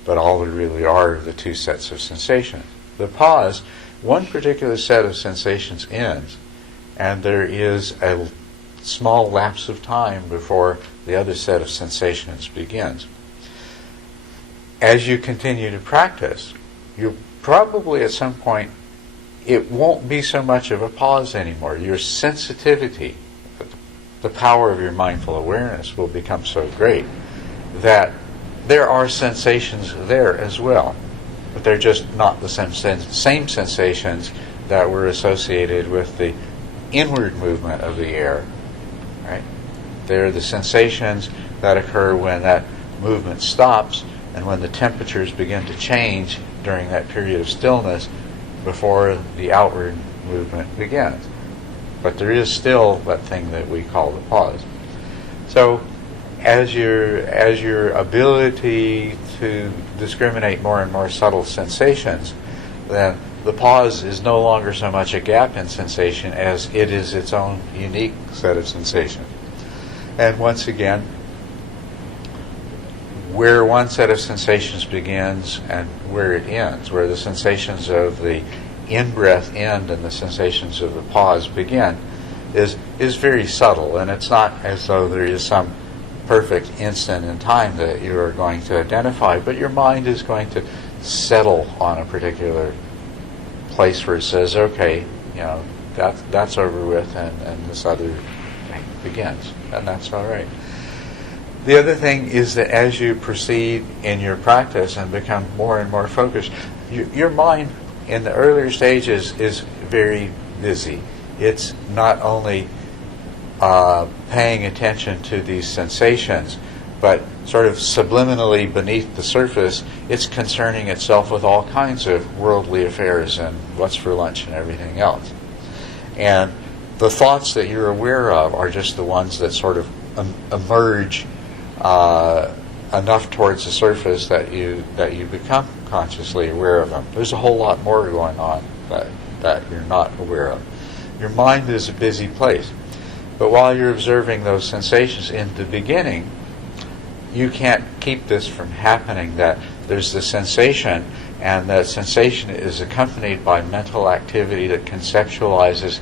But all there really are the two sets of sensations. The pause, one particular set of sensations ends, and there is a small lapse of time before the other set of sensations begins. As you continue to practice, you probably at some point, it won't be so much of a pause anymore. Your sensitivity, the power of your mindful awareness will become so great that there are sensations there as well, but they're just not the same sensations that were associated with the inward movement of the air, right? They're the sensations that occur when that movement stops and when the temperatures begin to change during that period of stillness before the outward movement begins. But there is still that thing that we call the pause. So as your ability to discriminate more and more subtle sensations, then the pause is no longer so much a gap in sensation as it is its own unique set of sensations. And once again, where one set of sensations begins and where it ends, where the sensations of the in-breath end and the sensations of the pause begin, is very subtle. And it's not as though there is some perfect instant in time that you are going to identify, but your mind is going to settle on a particular place where it says, okay, that's over with, and this other thing begins, and that's all right. The other thing is that as you proceed in your practice and become more and more focused, your mind in the earlier stages is very busy. It's not only paying attention to these sensations, but sort of subliminally beneath the surface, it's concerning itself with all kinds of worldly affairs and what's for lunch and everything else. And the thoughts that you're aware of are just the ones that sort of emerge enough towards the surface that you become consciously aware of them. There's a whole lot more going on that you're not aware of. Your mind is a busy place. But while you're observing those sensations in the beginning, you can't keep this from happening, that there's the sensation, and that sensation is accompanied by mental activity that conceptualizes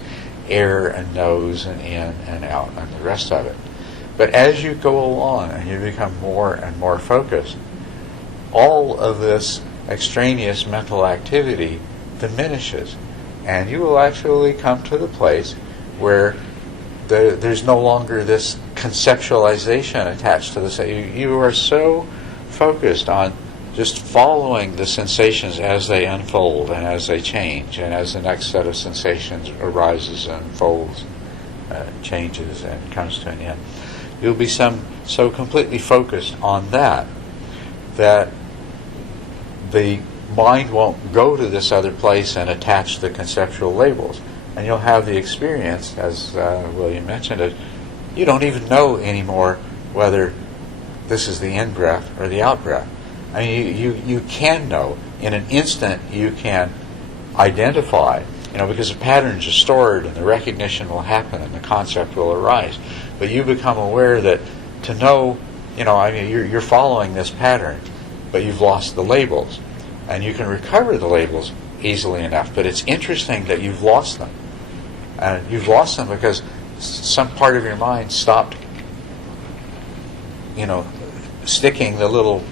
air and nose and in and out and the rest of it. But as you go along and you become more and more focused, all of this extraneous mental activity diminishes, and you will actually come to the place where there's no longer this conceptualization attached to this. You are so focused on just following the sensations as they unfold and as they change, and as the next set of sensations arises and unfolds, changes and comes to an end. You'll be so completely focused on that the mind won't go to this other place and attach the conceptual labels. And you'll have the experience, as William mentioned it, you don't even know anymore whether this is the in-breath or the out-breath. I mean, you can know. In an instant, you can identify, because the patterns are stored and the recognition will happen and the concept will arise. But you become aware that to know, you're following this pattern, but you've lost the labels. And you can recover the labels easily enough. But it's interesting that you've lost them. And you've lost them because some part of your mind stopped, sticking the little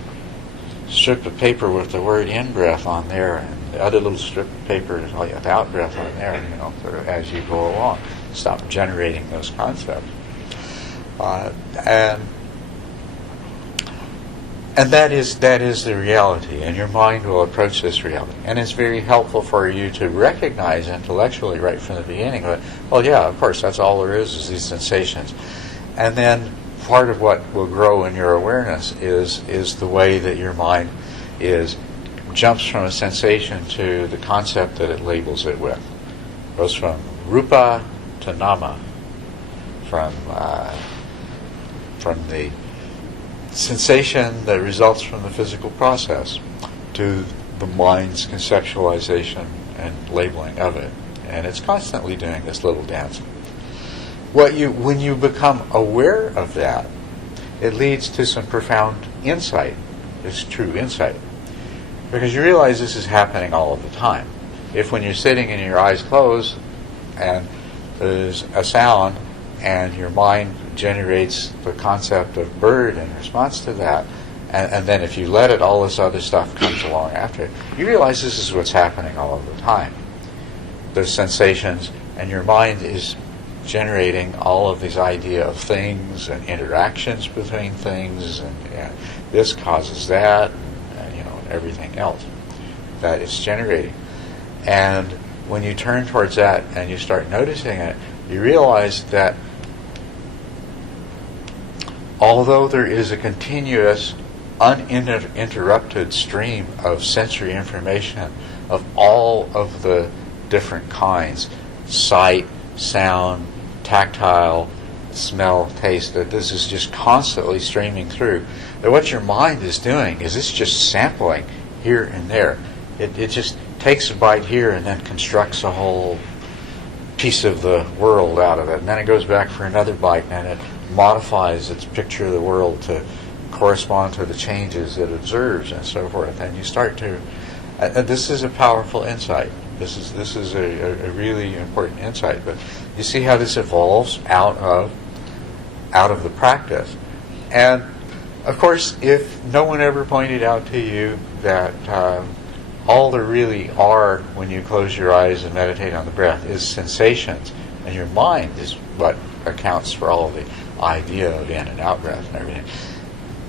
strip of paper with the word in-breath on there, and the other little strip of paper with out-breath on there, sort of as you go along. Stop generating those concepts. And that is the reality, and your mind will approach this reality. And it's very helpful for you to recognize intellectually right from the beginning that, well, yeah, of course, that's all there is these sensations. And then part of what will grow in your awareness is the way that your mind jumps from a sensation to the concept that it labels it with. It goes from rupa to nama, from the sensation that results from the physical process to the mind's conceptualization and labeling of it. And it's constantly doing this little dance. When you become aware of that, it leads to some profound insight. It's true insight. Because you realize this is happening all of the time. If when you're sitting and your eyes closed and there's a sound and your mind generates the concept of bird in response to that, and then if you let it, all this other stuff comes along after it. You realize this is what's happening all of the time. There's sensations, and your mind is generating all of these idea of things and interactions between things, and this causes that, and everything else that it's generating. And when you turn towards that and you start noticing it, you realize that although there is a continuous, uninterrupted stream of sensory information of all of the different kinds, sight, sound, tactile, smell, taste, that this is just constantly streaming through, that what your mind is doing is it's just sampling here and there. It just takes a bite here and then constructs a whole piece of the world out of it. And then it goes back for another bite and it modifies its picture of the world to correspond to the changes it observes and so forth. And you start to... this is a powerful insight. This is a really important insight. But you see how this evolves out of the practice. And, of course, if no one ever pointed out to you that all there really are when you close your eyes and meditate on the breath is sensations, and your mind is what accounts for all of the idea of in and out breath and everything,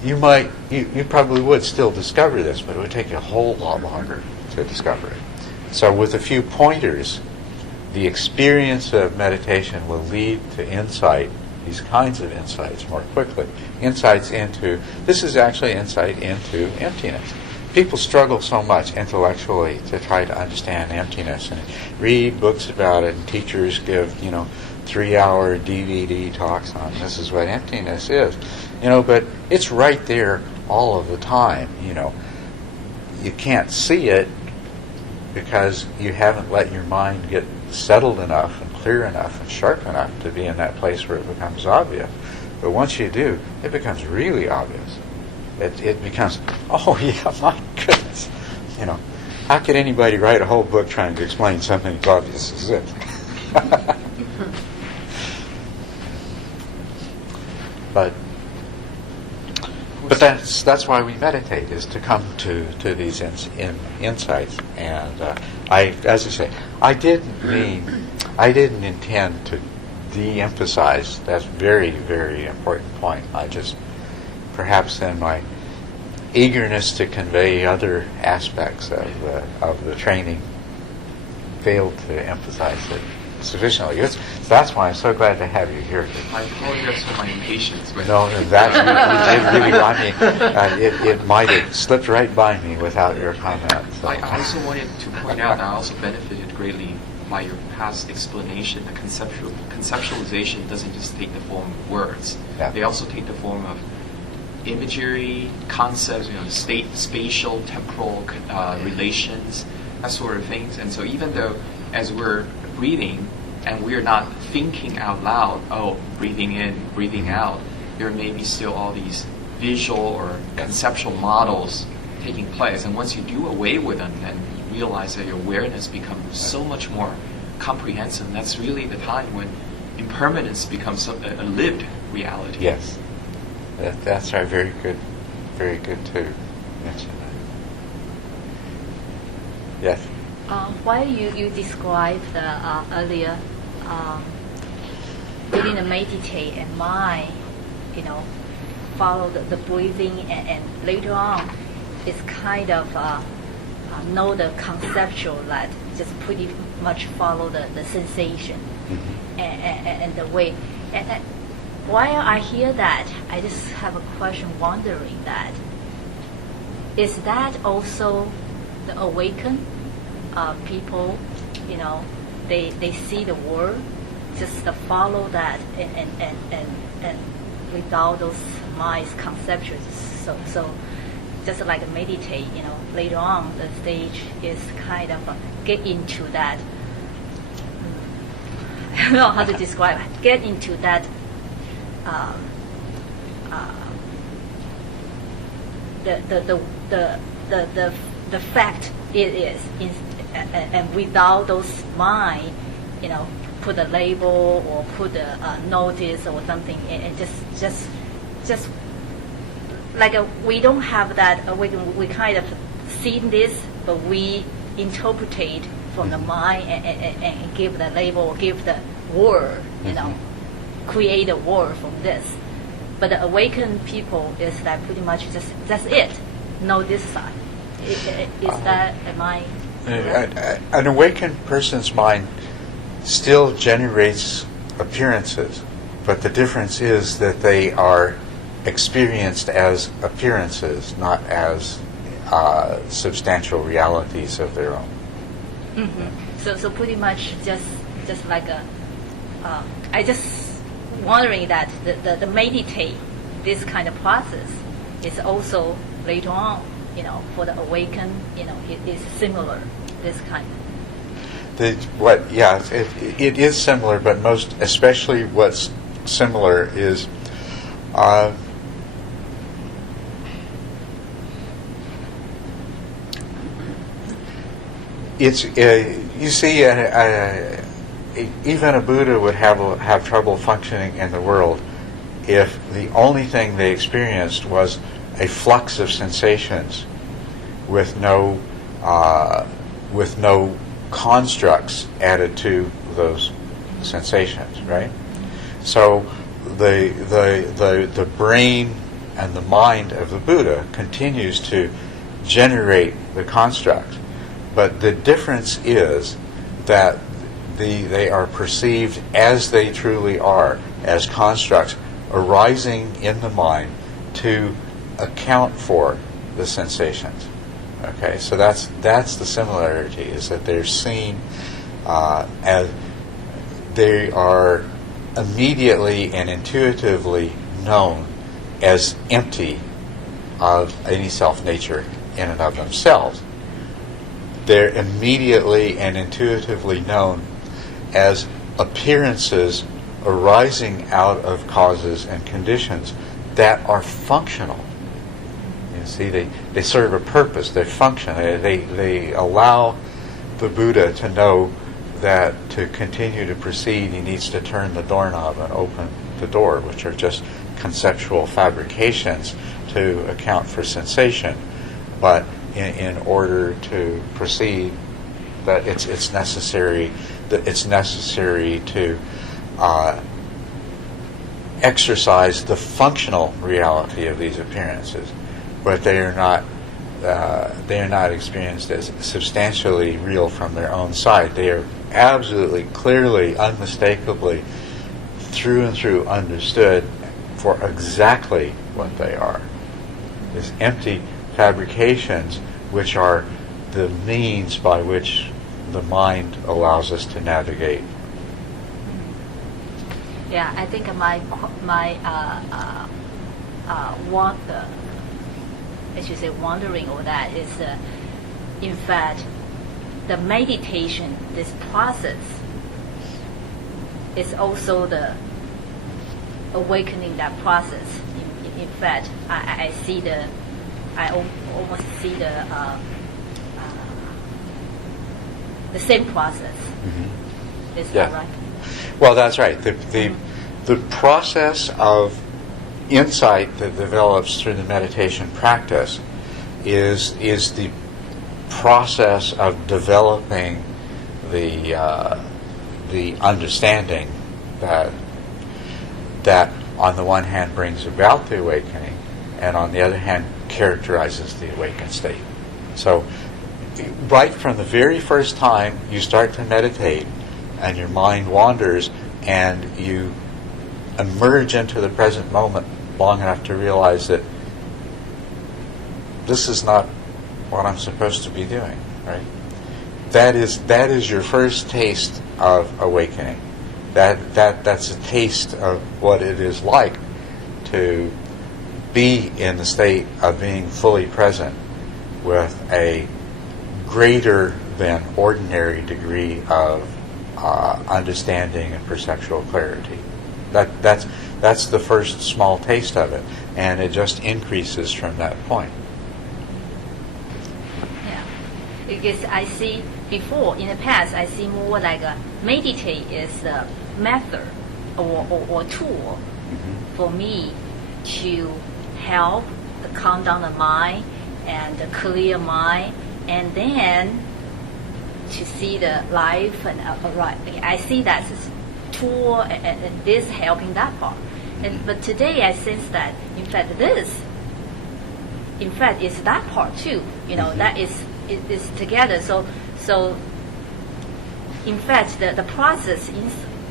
you probably would still discover this, but it would take you a whole lot longer to discover it. So with a few pointers, the experience of meditation will lead to insight these kinds of insights more quickly. This is actually insight into emptiness. People struggle so much intellectually to try to understand emptiness and read books about it, and teachers give, 3-hour DVD talks on this is what emptiness is. But it's right there all of the time. You can't see it because you haven't let your mind get settled enough and clear enough and sharp enough to be in that place where it becomes obvious. But once you do, it becomes really obvious. It becomes, oh yeah, my goodness. How could anybody write a whole book trying to explain something as obvious as this? But that's why we meditate, is to come to these insights. And as I say, I didn't intend to de-emphasize that very, very important point. I just, perhaps in my eagerness to convey other aspects of the training, failed to emphasize it sufficiently. That's why I'm so glad to have you here. I apologize for my impatience. No, that you did really. I mean, it might have slipped right by me without your comment. So. I also wanted to point out that I also benefited greatly by your past explanation. The conceptualization doesn't just take the form of words. Yeah. They also take the form of imagery, concepts, spatial, temporal relations, that sort of things. And so even though as we're breathing and we're not thinking out loud, breathing in, breathing out, there may be still all these visual or conceptual models taking place. And once you do away with them, then you realize that your awareness becomes so much more comprehensive. And that's really the time when impermanence becomes a lived reality. Yes. That's right. Very good to mention that. Yes. Why you described earlier within the meditate and mind, follow the breathing, and later on it's kind of know the conceptual, that just pretty much follow the sensation and the way. And while I hear that, I just have a question, wondering that is that also the awakened people? They see the world, just to follow that, and without those minds conceptions. So just like meditate, later on the stage is kind of get into that. I don't know how to describe it. Get into that. The fact it is, and without those mind, put a label or put a notice or something, and just like we don't have that. We kind of see this, but we interpret from the mind and give the label, give the word, create a word from this. But the awakened people is that pretty much that's it. No this side. Is that, am I? An awakened person's mind still generates appearances, but the difference is that they are experienced as appearances, not as substantial realities of their own. Mm-hmm. So pretty much just like I just wondering that the meditate, this kind of process is also later on, for the awakened, it is similar, this kind. It is similar, but most especially what's similar is it's you see even a Buddha would have trouble functioning in the world if the only thing they experienced was a flux of sensations with no constructs added to those sensations, right? So the brain and the mind of the Buddha continues to generate the construct, but the difference is that they are perceived as they truly are, as constructs arising in the mind to account for the sensations. Okay, so that's the similarity, is that they're seen as they are immediately and intuitively known as empty of any self-nature in and of themselves. They're immediately and intuitively known as appearances arising out of causes and conditions that are functional. You see, they serve a purpose, they function, they allow the Buddha to know that to continue to proceed he needs to turn the doorknob and open the door, which are just conceptual fabrications to account for sensation. But in order to proceed, that it's necessary to exercise the functional reality of these appearances, but they are not experienced as substantially real from their own side. They are absolutely, clearly, unmistakably, through and through understood for exactly what they are. These empty fabrications, which are the means by which the mind allows us to navigate. Yeah, I think wandering over that is, in fact, the meditation, this process, is also the awakening that process. In fact, I almost see the same process. Mm-hmm. Is that right? Well, that's right. The process of insight that develops through the meditation practice is the process of developing the understanding that on the one hand brings about the awakening, and on the other hand characterizes the awakened state. So right from the very first time you start to meditate and your mind wanders and you emerge into the present moment long enough to realize that this is not what I'm supposed to be doing, right? That is your first taste of awakening. That's a taste of what it is like to be in the state of being fully present with a greater than ordinary degree of understanding and perceptual clarity. That's the first small taste of it, and it just increases from that point. Yeah, because I see before, in the past, I see more like a meditate is a method or tool for me to help calm down the mind and clear mind, and then to see the life and right. I see that as tool and this helping that part. But today I sense that in fact this, in fact, is that part too. You know, that is together. So in fact the process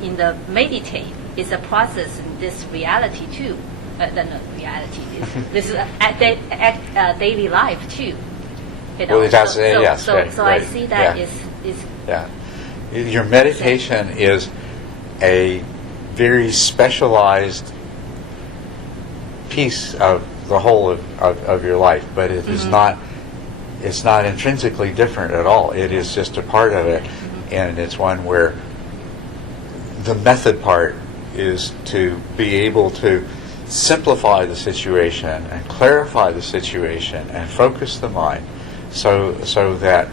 in the meditate is a process in this reality too. Reality this is daily life too. You know, well, that's yes. So right. I see that yeah. is yeah. Your meditation is a very specialized piece of the whole of your life, but it is not. It's not intrinsically different at all. It is just a part of it, and it's one where the method part is to be able to simplify the situation and clarify the situation and focus the mind so that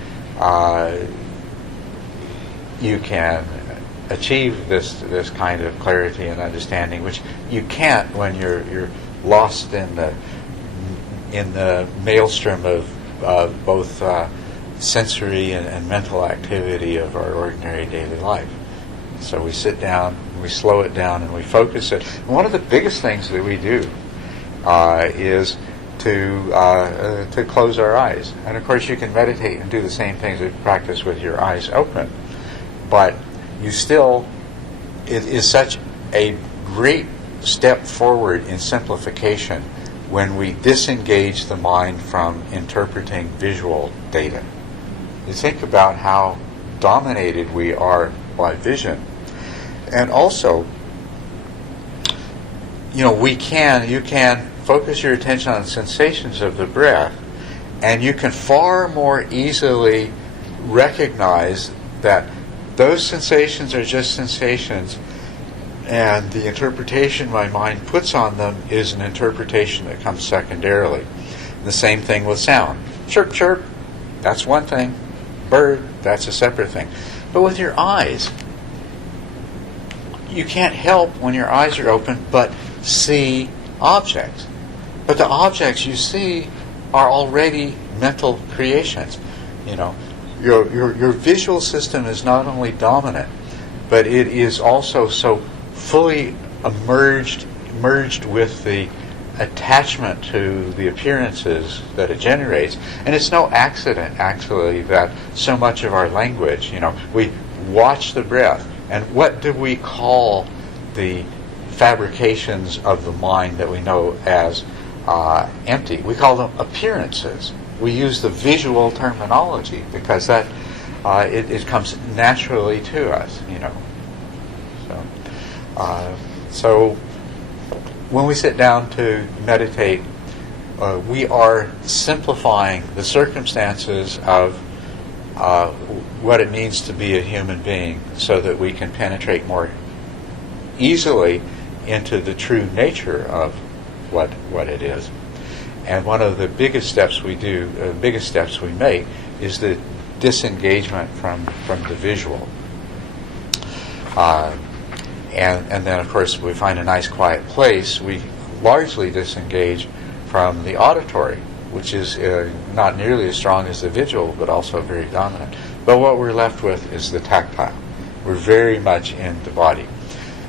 you can achieve this kind of clarity and understanding, which you can't when you're lost in the maelstrom of both sensory and mental activity of our ordinary daily life. So we sit down, we slow it down, and we focus it. And one of the biggest things that we do is to close our eyes. And of course, you can meditate and do the same things that you practice with your eyes open, but you still, it is such a great step forward in simplification when we disengage the mind from interpreting visual data. You think about how dominated we are by vision. And also, you can focus your attention on sensations of the breath, and you can far more easily recognize that those sensations are just sensations, and the interpretation my mind puts on them is an interpretation that comes secondarily. The same thing with sound. Chirp, chirp, that's one thing. Bird, that's a separate thing. But with your eyes, you can't help, when your eyes are open, but see objects. But the objects you see are already mental creations. Your visual system is not only dominant, but it is also so fully merged with the attachment to the appearances that it generates. And it's no accident, actually, that so much of our language, we watch the breath. And what do we call the fabrications of the mind that we know as empty? We call them appearances. We use the visual terminology because that it comes naturally to us, So when we sit down to meditate, we are simplifying the circumstances of what it means to be a human being so that we can penetrate more easily into the true nature of what it is. And one of the biggest steps we make is the disengagement from the visual. And then, of course, we find a nice quiet place. We largely disengage from the auditory, which is not nearly as strong as the visual, but also very dominant. But what we're left with is the tactile. We're very much in the body.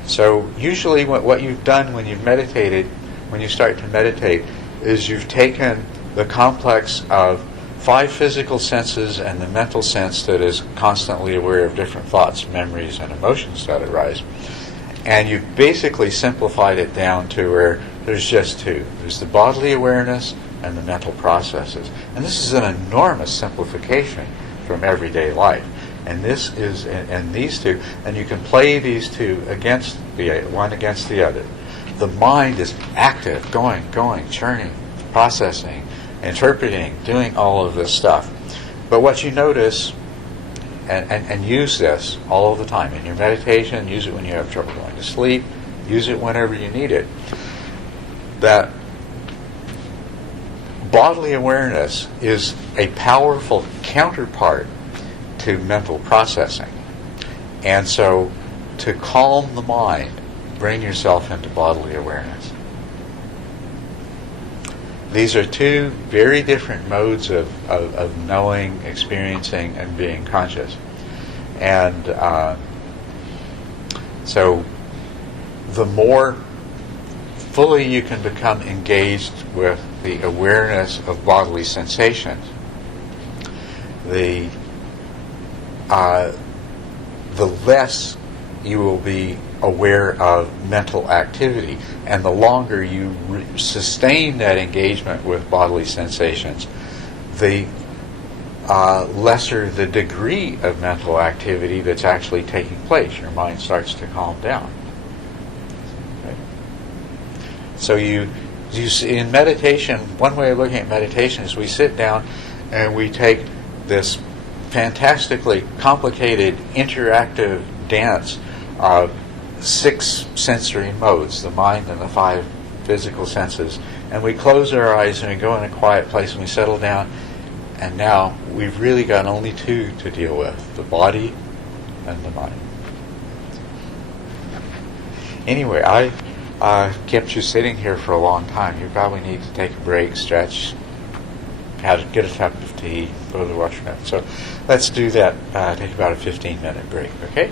So usually what you've done when you've meditated, when you start to meditate, is you've taken the complex of 5 physical senses and the mental sense that is constantly aware of different thoughts, memories, and emotions that arise, and you've basically simplified it down to where there's just 2. There's the bodily awareness and the mental processes. And this is an enormous simplification from everyday life. And this is, and these 2, and you can play these 2 against one against the other. The mind is active, going, churning, processing, interpreting, doing all of this stuff. But what you notice, and use this all of the time in your meditation, use it when you have trouble going to sleep, use it whenever you need it, that bodily awareness is a powerful counterpart to mental processing. And so to calm the mind, bring yourself into bodily awareness. These are 2 very different modes of knowing, experiencing, and being conscious. And so the more fully you can become engaged with the awareness of bodily sensations, the less you will be aware of mental activity. And the longer you sustain that engagement with bodily sensations, the lesser the degree of mental activity that's actually taking place. Your mind starts to calm down. Right? So you see, in meditation, one way of looking at meditation is we sit down and we take this fantastically complicated interactive dance of 6 sensory modes, the mind and the 5 physical senses, and we close our eyes and we go in a quiet place and we settle down, and now we've really got only 2 to deal with, the body and the mind. Anyway, I kept you sitting here for a long time. You probably need to take a break, stretch, get a cup of tea, go to the washroom. So let's do that. Take about a 15-minute break, okay?